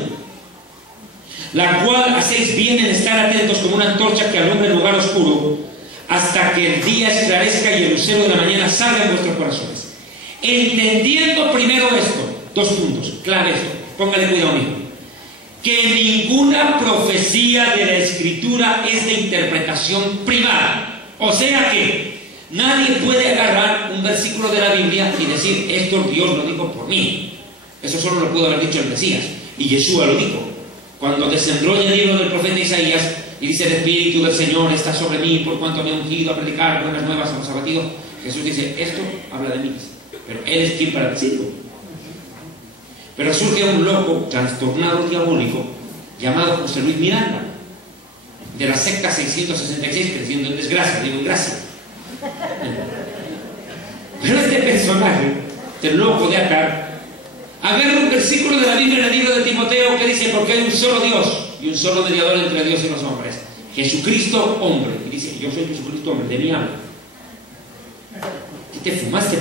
la cual hacéis bien en estar atentos como una antorcha que alumbra el lugar oscuro, hasta que el día esclarezca y el lucero de la mañana salga en vuestros corazones. Entendiendo primero esto, 2 puntos, clave esto, póngale cuidado mismo, que ninguna profecía de la Escritura es de interpretación privada. O sea que nadie puede agarrar un versículo de la Biblia y decir, esto Dios lo dijo por mí. Eso solo lo pudo haber dicho el Mesías, y Yeshua lo dijo. Cuando descendió el libro del profeta Isaías y dice, el Espíritu del Señor está sobre mí por cuanto me ha ungido a predicar buenas nuevas a los abatidos, Jesús dice, esto habla de mí, pero Él es quien para decirlo. Pero surge un loco trastornado diabólico llamado José Luis Miranda, de la secta 666, creciendo en desgracia, digo en gracia. Pero este personaje, este loco de acá, agarra un versículo de la Biblia en el libro de Timoteo que dice, porque hay un solo Dios y un solo mediador entre Dios y los hombres, Jesucristo hombre. Y dice, yo soy Jesucristo hombre, de mí habla. ¿Qué te fumaste?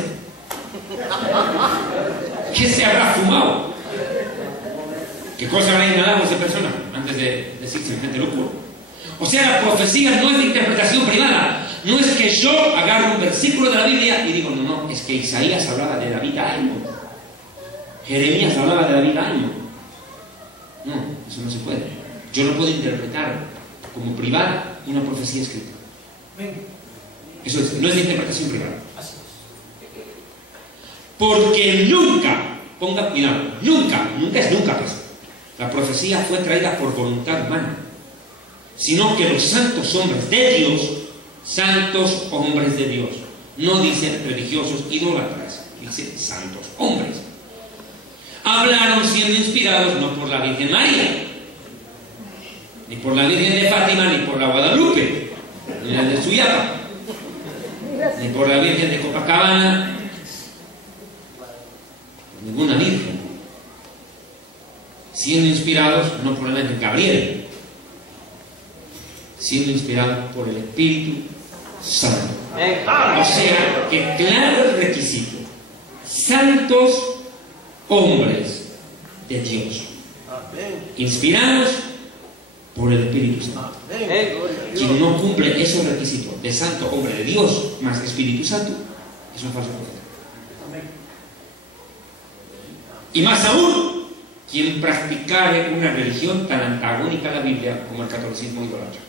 ¿Qué se habrá fumado? ¿Qué cosa habrá inhalado esa persona antes de decir semejante locura? O sea, la profecía no es de interpretación privada. No es que yo agarro un versículo de la Biblia y digo, no, es que Isaías hablaba de David Aimo, Jeremías hablaba de David Aimo. No, eso no se puede. Yo no puedo interpretar como privada una profecía escrita. Eso no es de interpretación privada. Porque nunca, ponga cuidado, nunca es nunca, pues, la profecía fue traída por voluntad humana, sino que los santos hombres de Dios, santos hombres de Dios, no dicen religiosos idólatras, dicen santos hombres, hablaron siendo inspirados no por la Virgen María, ni por la Virgen de Fátima, ni por la Guadalupe, ni la de Suyapa, ni por la Virgen de Copacabana, ninguna virgen, siendo inspirados no por la Virgen Gabriel, siendo inspirados por el Espíritu Santo. O sea que claro el requisito, santos hombres de Dios, inspirados por el Espíritu Santo. Quien no cumple esos requisitos de santo hombre de Dios más Espíritu Santo es un falso profeta. Y más aún, quien practicare una religión tan antagónica a la Biblia como el catolicismo idólatra.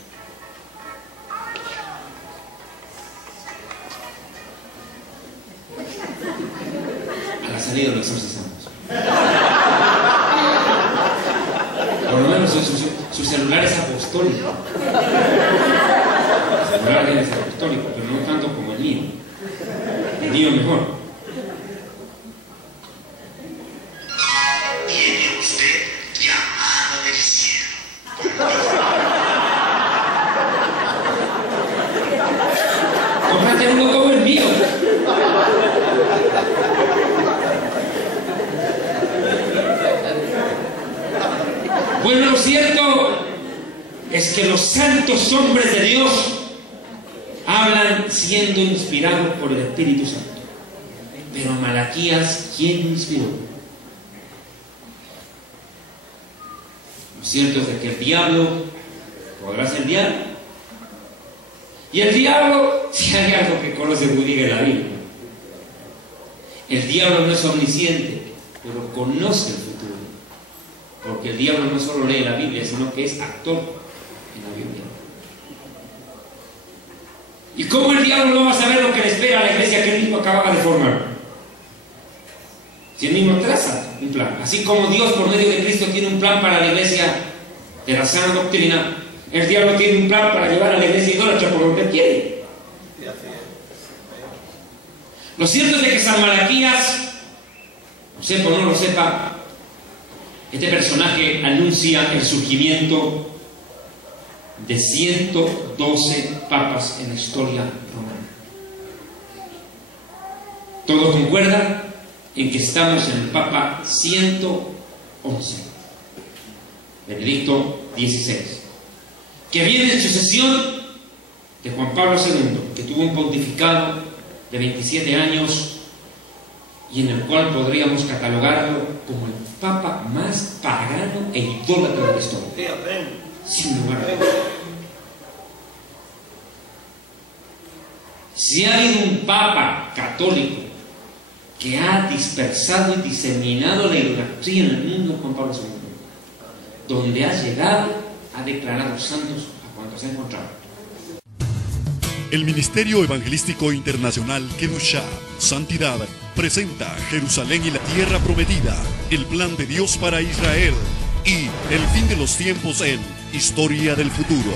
A la salida lo exorcizamos. Por lo menos su celular es apostólico. El celular es apostólico, pero no tanto como el mío. El mío mejor. Cómprate uno como el mío. Bueno, lo cierto es que los santos hombres de Dios hablan siendo inspirados por el Espíritu Santo. Pero Malaquías, ¿quién inspiró? Lo cierto es que el diablo podrá ser diablo. Y el diablo, si hay algo que conoce muy bien en la Biblia, el diablo no es omnisciente, pero conoce el futuro. Porque el diablo no solo lee la Biblia, sino que es actor en la Biblia. ¿Y cómo el diablo no va a saber lo que le espera a la iglesia que él mismo acababa de formar? Si él mismo traza un plan, así como Dios por medio de Cristo tiene un plan para la iglesia de la sana doctrina, el diablo tiene un plan para llevar a la iglesia idólatra por lo que quiere. Lo cierto es de que San Malaquías, lo sepa o no lo sepa, este personaje anuncia el surgimiento de 112 papas en la historia romana. Todos concuerdan en que estamos en el Papa 111, Benedicto XVI, que viene en sucesión de Juan Pablo II, que tuvo un pontificado de 27 años y en el cual podríamos catalogarlo como el Papa más pagano e idólatra de la historia, sin lugar a dudas. Si ha habido un Papa católico que ha dispersado y diseminado la idolatría en el mundo, Juan Pablo II, donde ha llegado, ha declarado santos a cuantos ha encontrado. El Ministerio Evangelístico Internacional Kedushá, Santidad, presenta Jerusalén y la Tierra Prometida, el plan de Dios para Israel y el fin de los tiempos en Historia del Futuro,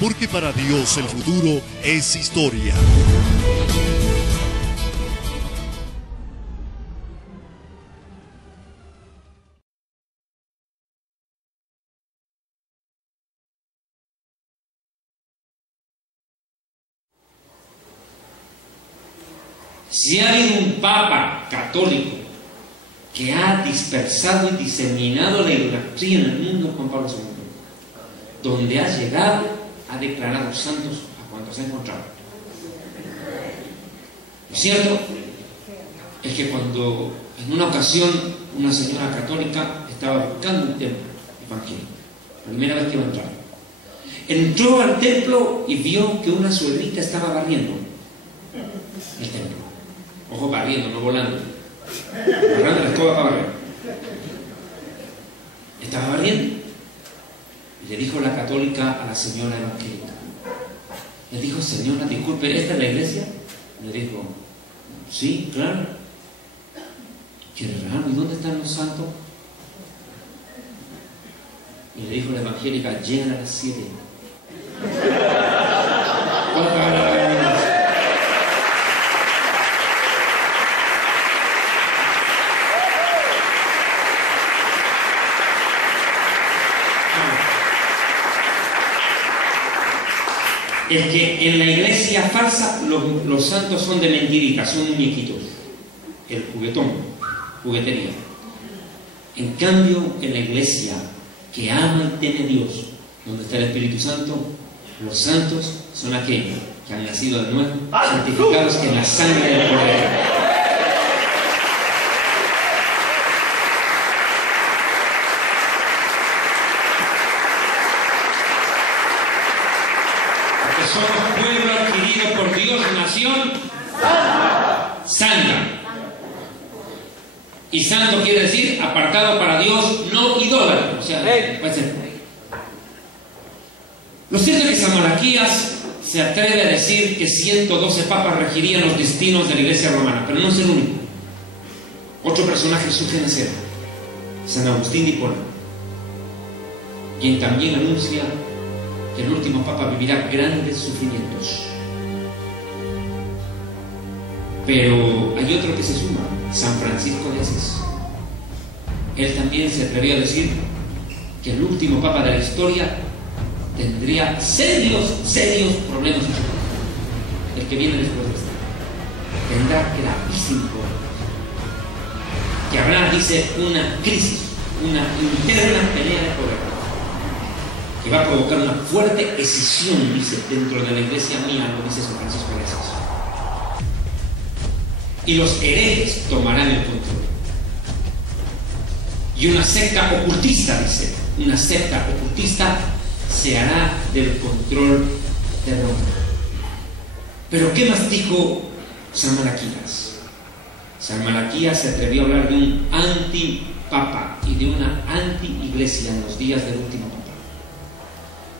porque para Dios el futuro es historia. Si ha habido un Papa católico que ha dispersado y diseminado la idolatría en el mundo, Juan Pablo II, donde ha llegado, ha declarado santos a cuantos ha encontrado. Lo cierto es que cuando en una ocasión una señora católica estaba buscando un templo evangélico, la primera vez que iba a entrar, entró al templo y vio que una suegrita estaba barriendo el templo. Ojo, barriendo, no volando. Agarrando la escoba para barrer. Estaba barriendo. Y le dijo la católica a la señora evangélica. Le dijo, señora, disculpe, ¿esta es la iglesia? Le dijo, sí, claro. Qué raro, ¿y dónde están los santos? Y le dijo la evangélica, llegan a las 7. Es que en la iglesia falsa los santos son de mentiritas, son muñequitos, el juguetón, juguetería. En cambio, en la iglesia que ama y teme a Dios, donde está el Espíritu Santo, los santos son aquellos que han nacido de nuevo, santificados en la sangre del Cordero. Somos pueblo adquirido por Dios, nación santa. Y santo quiere decir apartado para Dios, no idólatra. O sea, puede ser. Lo cierto es que San Malaquías se atreve a decir que 112 papas regirían los destinos de la iglesia romana, pero no es el único. Otro personaje surge en escena, San Agustín de Hipona, quien también anuncia que el último Papa vivirá grandes sufrimientos. Pero hay otro que se suma, San Francisco de Asís. Él también se atrevió a decir que el último Papa de la historia tendría serios problemas. El que viene después de este tendrá gravísimos problemas. Que habrá, dice, una crisis, una interna pelea de poder, que va a provocar una fuerte escisión, dice, dentro de la iglesia mía, lo dice San Francisco de Asís. Y los herejes tomarán el control. Y una secta ocultista, dice, una secta ocultista se hará del control de Roma. Pero ¿qué más dijo San Malaquías? San Malaquías se atrevió a hablar de un antipapa y de una anti-iglesia en los días del último papa.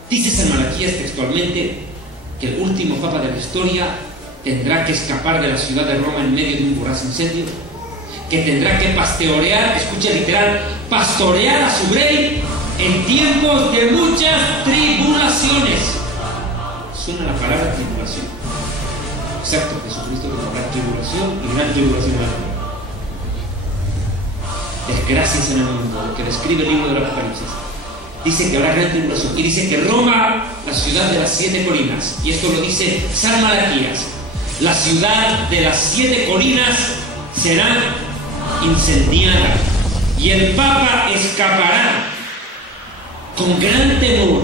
Dice San Malaquías textualmente que el último papa de la historia tendrá que escapar de la ciudad de Roma en medio de un voraz incendio que tendrá que pastorear, escucha literal, pastorear a su rey en tiempos de muchas tribulaciones. Suena la palabra tribulación. Exacto, Jesucristo que habrá tribulación y gran tribulación en la tierra. Desgracias en el mundo, lo que describe el libro del Apocalipsis. Dice que habrá gran tribulación y dice que Roma, la ciudad de las 7 colinas, y esto lo dice San Malaquías, la ciudad de las 7 colinas será incendiada y el Papa escapará con gran temor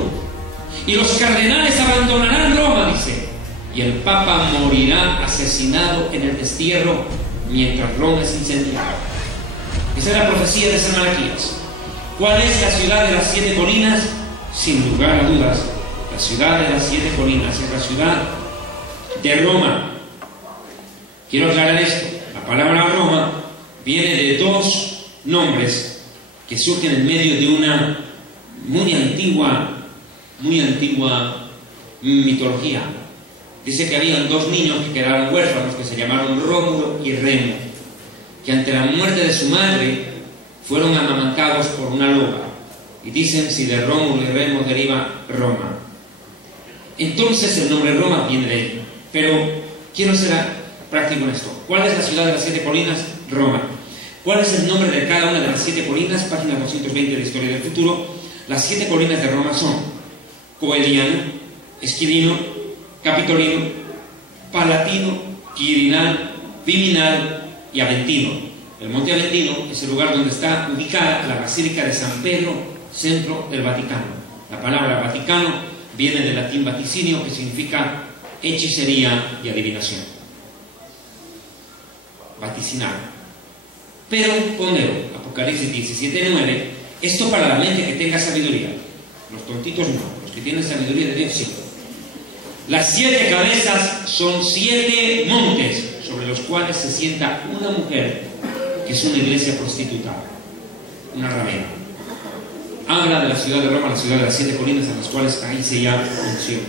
y los cardenales abandonarán Roma, dice, y el Papa morirá asesinado en el destierro mientras Roma es incendiada. Esa es la profecía de San Malaquías. ¿Cuál es la ciudad de las 7 colinas? Sin lugar a dudas, la ciudad de las 7 colinas es la ciudad de Roma. Quiero aclarar esto. La palabra Roma viene de 2 nombres que surgen en medio de una muy antigua mitología. Dice que habían 2 niños que quedaron huérfanos que se llamaron Rómulo y Remo, que ante la muerte de su madre fueron amamantados por una loba, y dicen si de Rómulo y Remo deriva Roma. Entonces el nombre Roma viene de él. Pero quiero ser práctico en esto. ¿Cuál es la ciudad de las 7 colinas? Roma. ¿Cuál es el nombre de cada una de las 7 colinas? Página 220 de la Historia del Futuro. Las 7 colinas de Roma son Coeliano, Esquilino, Capitolino, Palatino, Quirinal, Viminal y Aventino. El monte Aventino es el lugar donde está ubicada la Basílica de San Pedro, centro del Vaticano. La palabra Vaticano viene del latín vaticinio, que significa hechicería y adivinación. Vaticinar. Pero ponelo, Apocalipsis 17:9, esto para la mente que tenga sabiduría. Los tontitos no, los que tienen sabiduría de Dios sí. Las 7 cabezas son 7 montes sobre los cuales se sienta una mujer que es una iglesia prostituta, una ramera. Habla de la ciudad de Roma, la ciudad de las 7 colinas, a las cuales ahí se llama mención.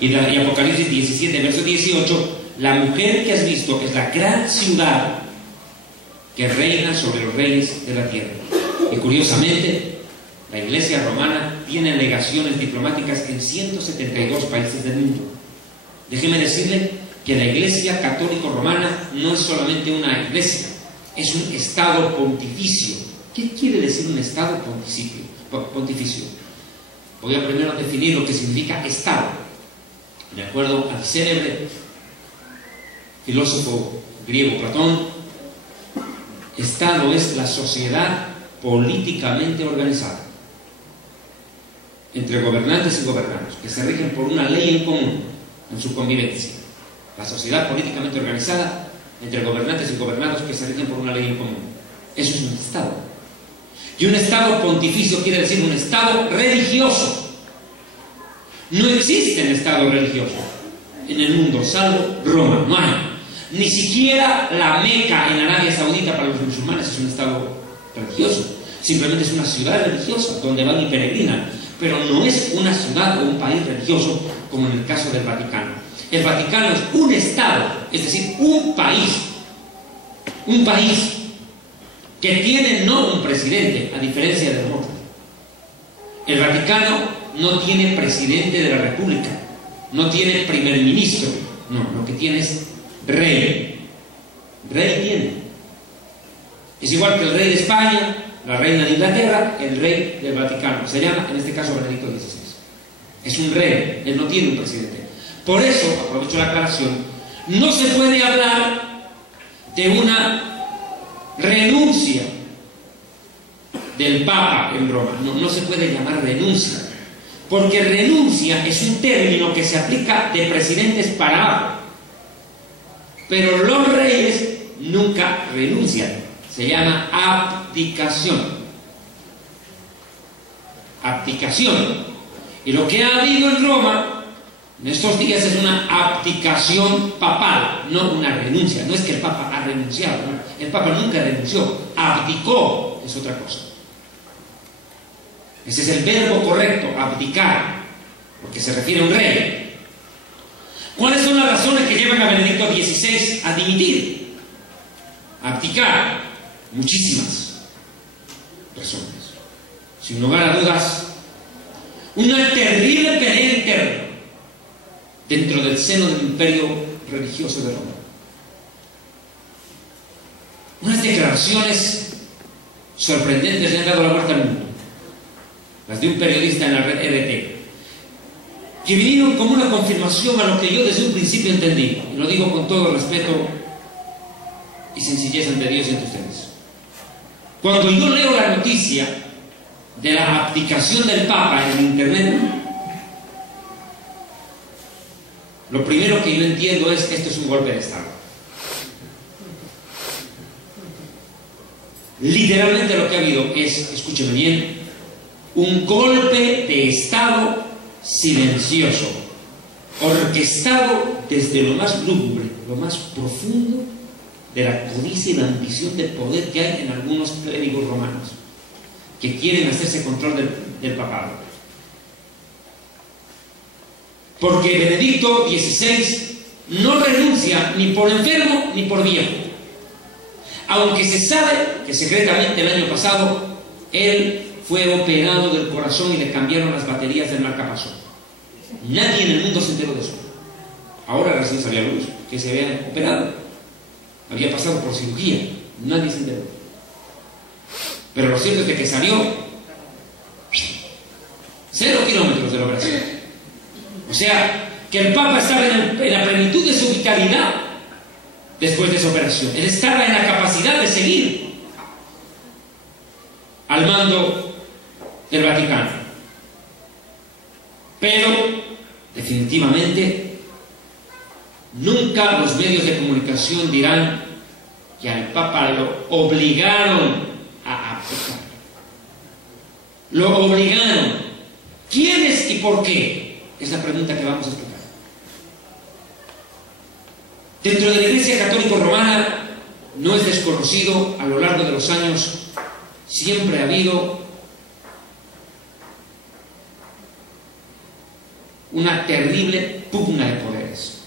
Y Apocalipsis 17, verso 18, la mujer que has visto es la gran ciudad que reina sobre los reyes de la tierra. Y curiosamente, la iglesia romana tiene legaciones diplomáticas en 172 países del mundo. Déjeme decirle que la iglesia católico romana no es solamente una iglesia, es un estado pontificio. ¿Qué quiere decir un estado pontificio? Voy a primero definir lo que significa estado. De acuerdo al célebre filósofo griego Platón, estado es la sociedad políticamente organizada entre gobernantes y gobernados, que se rigen por una ley en común en su convivencia. La sociedad políticamente organizada entre gobernantes y gobernados que se rigen por una ley en común. Eso es un estado. Y un estado pontificio quiere decir un estado religioso. No existe un estado religioso en el mundo, salvo Roma. No hay. Ni siquiera la Meca en Arabia Saudita para los musulmanes es un estado religioso. Simplemente es una ciudad religiosa donde van y peregrinan. Pero no es una ciudad o un país religioso como en el caso del Vaticano. El Vaticano es un estado, es decir, un país que tiene no un presidente, a diferencia de nosotros. El Vaticano no tiene presidente de la República, no tiene primer ministro, no, lo que tiene es rey. Rey tiene. Es igual que el rey de España, la reina de Inglaterra, el rey del Vaticano. Se llama, en este caso, Benedicto XVI. Es un rey, él no tiene un presidente. Por eso, aprovecho la aclaración, no se puede hablar de una renuncia del Papa en Roma. No se puede llamar renuncia, porque renuncia es un término que se aplica de presidentes para abajo. Pero los reyes nunca renuncian. Se llama abdicación. Abdicación. Y lo que ha habido en Roma en estos días es una abdicación papal, no una renuncia. No es que el Papa ha renunciado, ¿no? El Papa nunca renunció, abdicó, es otra cosa. Ese es el verbo correcto, abdicar, porque se refiere a un rey. ¿Cuáles son las razones que llevan a Benedicto XVI a dimitir? A abdicar. muchísimas razones. Sin lugar a dudas, una terrible pelea interna dentro del seno del imperio religioso de Roma. Unas declaraciones sorprendentes le han dado la vuelta al mundo, las de un periodista en la red RT, que vinieron como una confirmación a lo que yo desde un principio entendí, y lo digo con todo respeto y sencillez ante Dios y ante ustedes. Cuando yo leo la noticia de la abdicación del Papa en internet, lo primero que yo entiendo es que esto es un golpe de Estado. Literalmente lo que ha habido es, escúcheme bien, un golpe de Estado silencioso, orquestado desde lo más lúgubre, lo más profundo de la codicia y la ambición de poder que hay en algunos clérigos romanos que quieren hacerse control del papado. Porque Benedicto XVI no renuncia ni por enfermo ni por viejo, aunque se sabe que secretamente el año pasado él fue operado del corazón y le cambiaron las baterías del marcapaso. Nadie en el mundo se enteró de eso. Ahora recién salió a luz que se había operado, había pasado por cirugía, nadie se enteró. Pero lo cierto es de que salió 0 kilómetros de la operación. O sea, que el Papa estaba en la plenitud de su vitalidad después de esa operación. Él estaba en la capacidad de seguir al mando del Vaticano. Pero, definitivamente, nunca los medios de comunicación dirán que al Papa lo obligaron a abdicar. Lo obligaron. ¿Quiénes y por qué? Es la pregunta que vamos a explicar. Dentro de la Iglesia Católica Romana no es desconocido, a lo largo de los años siempre ha habido una terrible pugna de poderes.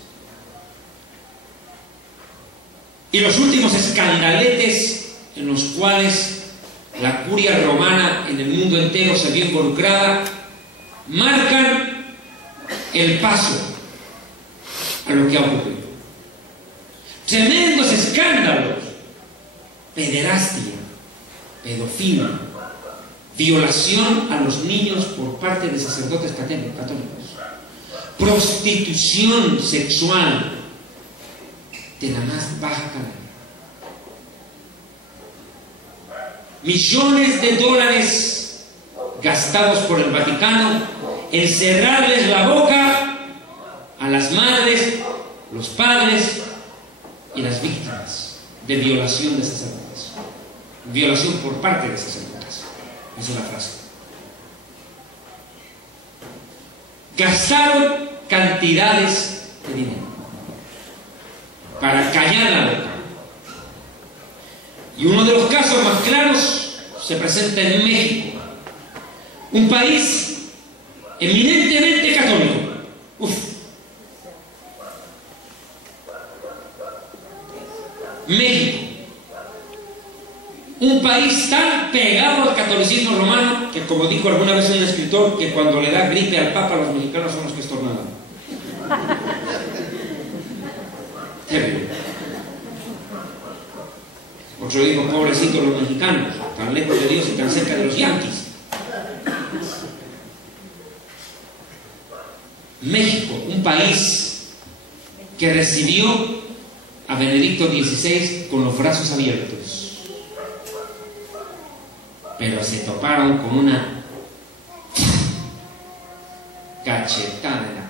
Y los últimos escandaletes en los cuales la curia romana en el mundo entero se vio involucrada marcan el paso a lo que ha ocurrido. Tremendos escándalos: pederastia, pedofilia, violación a los niños por parte de sacerdotes católicos, prostitución sexual de la más baja calidad, millones de dólares gastados por el Vaticano en cerrarles la boca a las madres, los padres y las víctimas de violación de sacerdotes. Violación por parte de sacerdotes. Es una frase. Gastaron cantidades de dinero para callar la boca. Y uno de los casos más claros se presenta en México, un país eminentemente católico. México, un país tan pegado al catolicismo romano que, como dijo alguna vez un escritor, que cuando le da gripe al Papa, los mexicanos son los que estornudan. Terrible. Otro dijo: pobrecitos los mexicanos, tan lejos de Dios y tan cerca de los yanquis. México, un país que recibió a Benedicto XVI con los brazos abiertos, pero se toparon con una cachetada en la cara.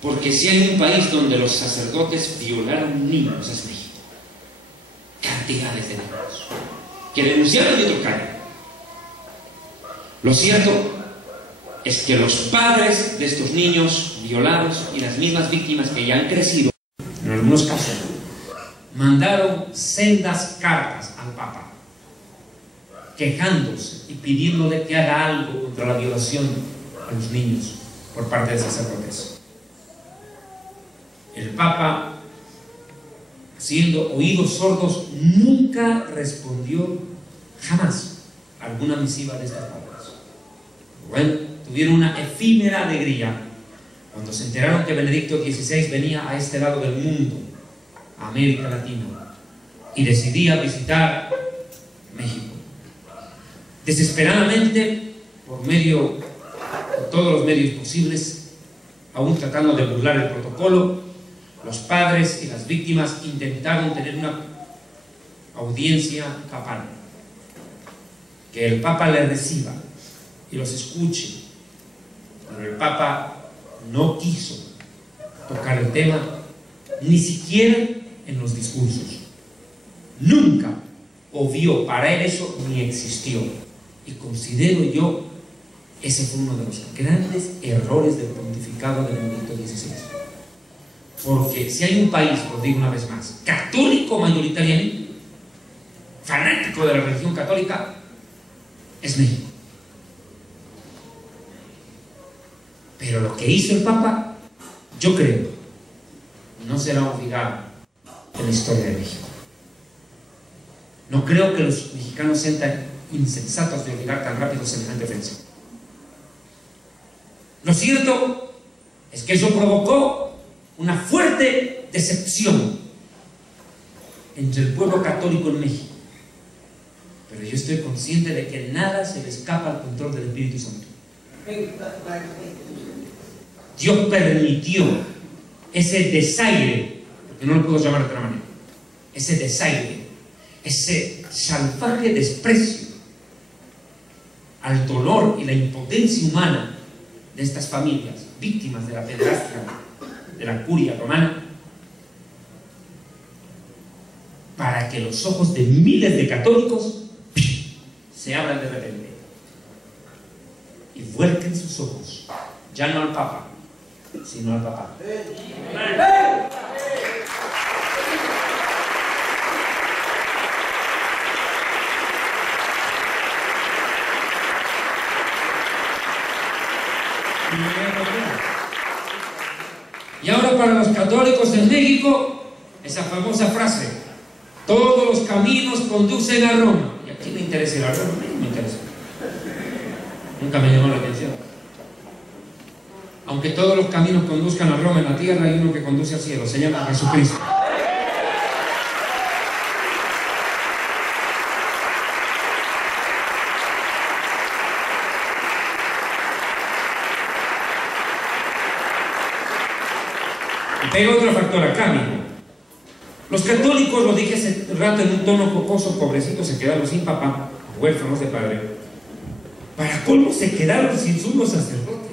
Porque si hay un país donde los sacerdotes violaron niños, es México. Cantidades de niños que denunciaron y otro callan. Lo cierto es que los padres de estos niños violados y las mismas víctimas que ya han crecido, en algunos casos, mandaron sendas cartas al Papa quejándose y pidiéndole que haga algo contra la violación a los niños por parte de sacerdotes. El Papa haciendo oídos sordos, nunca respondió jamás a alguna misiva de estas palabras. Bueno, tuvieron una efímera alegría cuando se enteraron que Benedicto XVI venía a este lado del mundo, a América Latina, y decidía visitar México. Desesperadamente, por todos los medios posibles, aún tratando de burlar el protocolo, los padres y las víctimas intentaron tener una audiencia papal, que el Papa les reciba y los escuche, pero el Papa no quiso tocar el tema, ni siquiera en los discursos. Nunca obvió, para él eso ni existió, y considero yo ese fue uno de los grandes errores del pontificado de Benedicto XVI. Porque si hay un país, lo digo una vez más, católico mayoritariamente, fanático de la religión católica, es México. Pero lo que hizo el Papa, yo creo, no será olvidado en la historia de México. No creo que los mexicanos sean tan insensatos de olvidar tan rápido semejante ofensa. Lo cierto es que eso provocó una fuerte decepción entre el pueblo católico en México. Pero yo estoy consciente de que nada se le escapa al control del Espíritu Santo. Dios permitió ese desaire, porque no lo puedo llamar de otra manera, ese desaire, ese salvaje desprecio al dolor y la impotencia humana de estas familias víctimas de la pederastia de la curia romana, para que los ojos de miles de católicos se abran de repente y vuelquen sus ojos ya no al Papa, sino al Papá. Y ahora para los católicos en México, esa famosa frase: todos los caminos conducen a Roma. ¿Y a quién le interesa ir a Roma? A mí no me interesa. Nunca me llamó la atención. Aunque todos los caminos conduzcan a Roma en la tierra, hay uno que conduce al cielo, se llama Jesucristo. Pega otro factor acá, amigo. Los católicos, lo dije hace rato en un tono jocoso, pobrecitos se quedaron sin papá, huérfanos de padre. Para colmo se quedaron sin sumo sacerdote.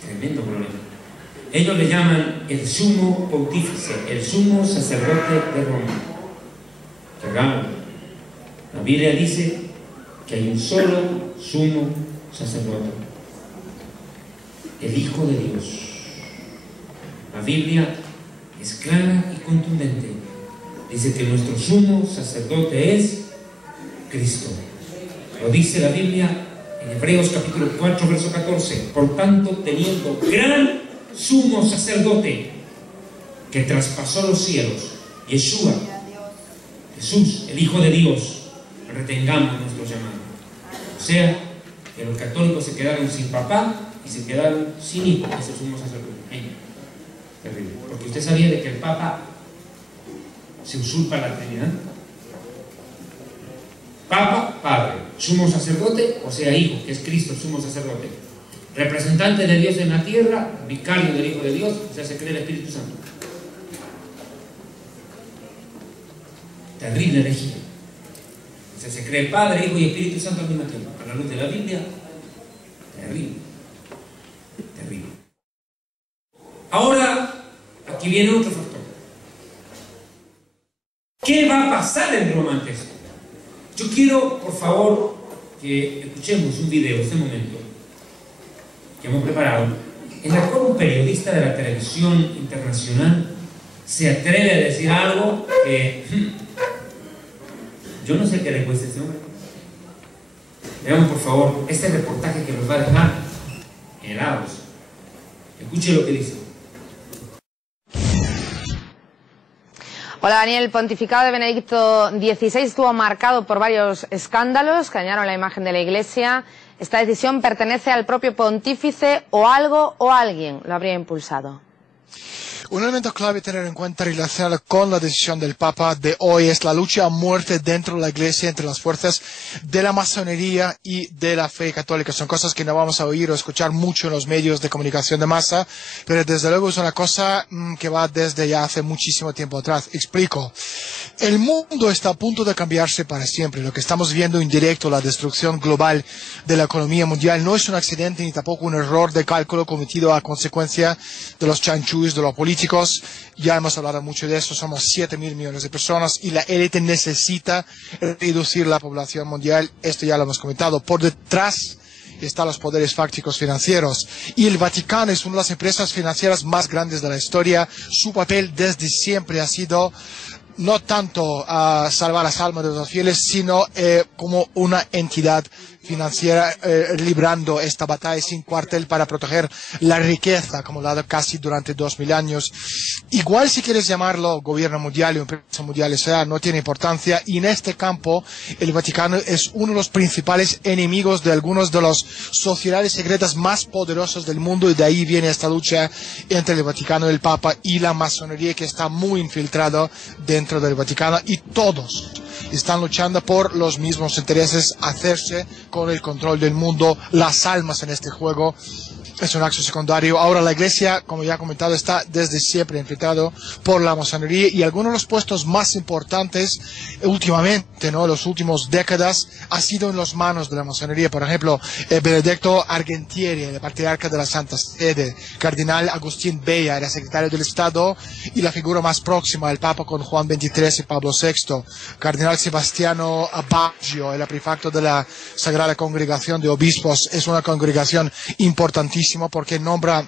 Qué tremendo problema. Ellos le llaman el sumo pontífice, el sumo sacerdote de Roma. Qué raro. La Biblia dice que hay un solo sumo sacerdote, el Hijo de Dios. La Biblia es clara y contundente. Dice que nuestro sumo sacerdote es Cristo. Lo dice la Biblia en Hebreos capítulo 4, verso 14. Por tanto, teniendo gran sumo sacerdote que traspasó los cielos, Yeshua, Jesús, el Hijo de Dios, retengamos nuestro llamado. O sea, que los católicos se quedaron sin papá y se quedaron sin hijo, ese sumo sacerdote. Terrible. Porque usted sabía de que el Papa se usurpa la Trinidad. Papa, Padre, sumo sacerdote, o sea, Hijo, que es Cristo, el sumo sacerdote, representante de Dios en la tierra, vicario del Hijo de Dios, o sea, se cree el Espíritu Santo. Terrible herejía. O sea, se cree Padre, Hijo y Espíritu Santo al mismo tiempo. A la luz de la Biblia, terrible. Terrible. Ahora, aquí viene otro factor. ¿Qué va a pasar en Roma ante esto? Yo quiero, por favor, que escuchemos un video, este momento, que hemos preparado, en el cual un periodista de la televisión internacional se atreve a decir algo que yo no sé qué le cuesta a este hombre. Veamos, por favor, este reportaje que nos va a dejar helados. Escuche lo que dice. Hola Daniel, el pontificado de Benedicto XVI estuvo marcado por varios escándalos que dañaron la imagen de la Iglesia. ¿Esta decisión pertenece al propio pontífice o algo o alguien lo habría impulsado? Un elemento clave a tener en cuenta relacionado con la decisión del Papa de hoy es la lucha a muerte dentro de la Iglesia entre las fuerzas de la masonería y de la fe católica. Son cosas que no vamos a oír o escuchar mucho en los medios de comunicación de masa, pero desde luego es una cosa que va desde ya hace muchísimo tiempo atrás. Explico. El mundo está a punto de cambiarse para siempre. Lo que estamos viendo en directo, la destrucción global de la economía mundial, no es un accidente ni tampoco un error de cálculo cometido a consecuencia de los chanchullos de los políticos. Ya hemos hablado mucho de eso, somos 7.000 millones de personas y la élite necesita reducir la población mundial. Esto ya lo hemos comentado. Por detrás están los poderes fácticos financieros y el Vaticano es una de las empresas financieras más grandes de la historia. Su papel desde siempre ha sido no tanto salvar las almas de los fieles, sino como una entidad financiera librando esta batalla sin cuartel para proteger la riqueza acumulada casi durante 2000 años. Igual si quieres llamarlo gobierno mundial o empresa mundial, o sea, no tiene importancia, y en este campo el Vaticano es uno de los principales enemigos de algunos de los sociedades secretas más poderosos del mundo, y de ahí viene esta lucha entre el Vaticano, el Papa y la masonería, que está muy infiltrado dentro del Vaticano, y todos están luchando por los mismos intereses, hacerse con el control del mundo. Las almas en este juego es un acto secundario. Ahora la Iglesia, como ya he comentado, está desde siempre infiltrado por la masonería, y algunos de los puestos más importantes últimamente, ¿no?, los últimos décadas, ha sido en las manos de la masonería. Por ejemplo, Benedetto Argentieri, el patriarca de la Santa Sede, Cardenal Agustín Bella, era secretario del Estado y la figura más próxima al Papa con Juan XXIII y Pablo VI. Cardenal Sebastiano Baggio, el prefecto de la Sagrada Congregación de Obispos, es una congregación importantísima porque nombra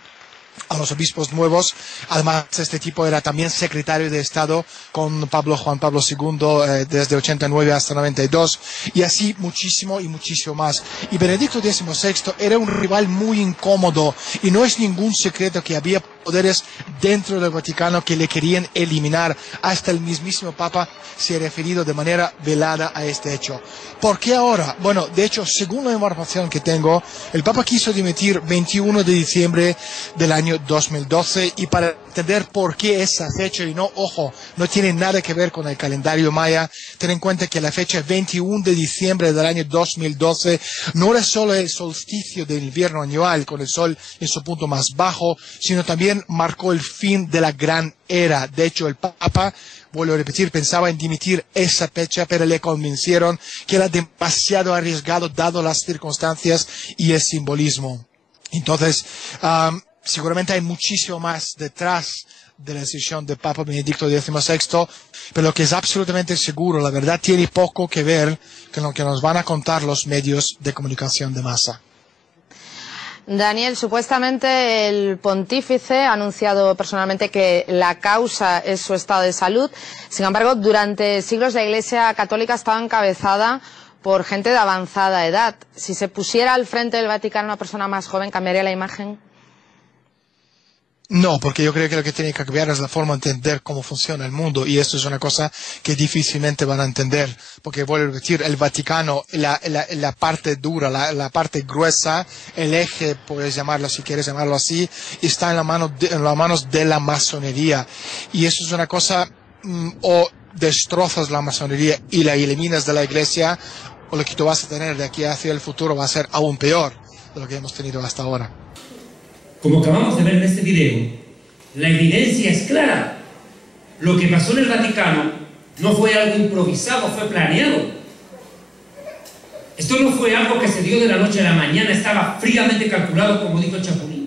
a los obispos nuevos. Además, este tipo era también secretario de Estado con Juan Pablo II desde 89 hasta 92, y así muchísimo y muchísimo más. Y Benedicto XVI era un rival muy incómodo, y no es ningún secreto que había poderes dentro del Vaticano que le querían eliminar. Hasta el mismísimo Papa se ha referido de manera velada a este hecho. ¿Por qué ahora? Bueno, de hecho, según la información que tengo, el Papa quiso dimitir 21 de diciembre del año 2012, y para entender por qué esa fecha, y no, ojo, no tiene nada que ver con el calendario maya, ten en cuenta que la fecha 21 de diciembre del año 2012 no era solo el solsticio del invierno anual con el sol en su punto más bajo, sino también marcó el fin de la gran era. De hecho, el Papa, vuelvo a repetir, pensaba en dimitir esa fecha, pero le convencieron que era demasiado arriesgado dado las circunstancias y el simbolismo. Entonces, seguramente hay muchísimo más detrás de la decisión del Papa Benedicto XVI, pero lo que es absolutamente seguro, la verdad, tiene poco que ver con lo que nos van a contar los medios de comunicación de masa. Daniel, supuestamente el pontífice ha anunciado personalmente que la causa es su estado de salud. Sin embargo, durante siglos la Iglesia Católica estaba encabezada por gente de avanzada edad. Si se pusiera al frente del Vaticano una persona más joven, ¿cambiaría la imagen? No, porque yo creo que lo que tiene que cambiar es la forma de entender cómo funciona el mundo, y esto es una cosa que difícilmente van a entender, porque voy a repetir, el Vaticano, la parte dura, la parte gruesa, el eje, puedes llamarlo si quieres llamarlo así, está en las manos de la masonería, y eso es una cosa, o destrozas la masonería y la eliminas de la Iglesia, o lo que tú vas a tener de aquí hacia el futuro va a ser aún peor de lo que hemos tenido hasta ahora. Como acabamos de ver en este video, la evidencia es clara. Lo que pasó en el Vaticano no fue algo improvisado, fue planeado. Esto no fue algo que se dio de la noche a la mañana, estaba fríamente calculado, como dijo Chapulín.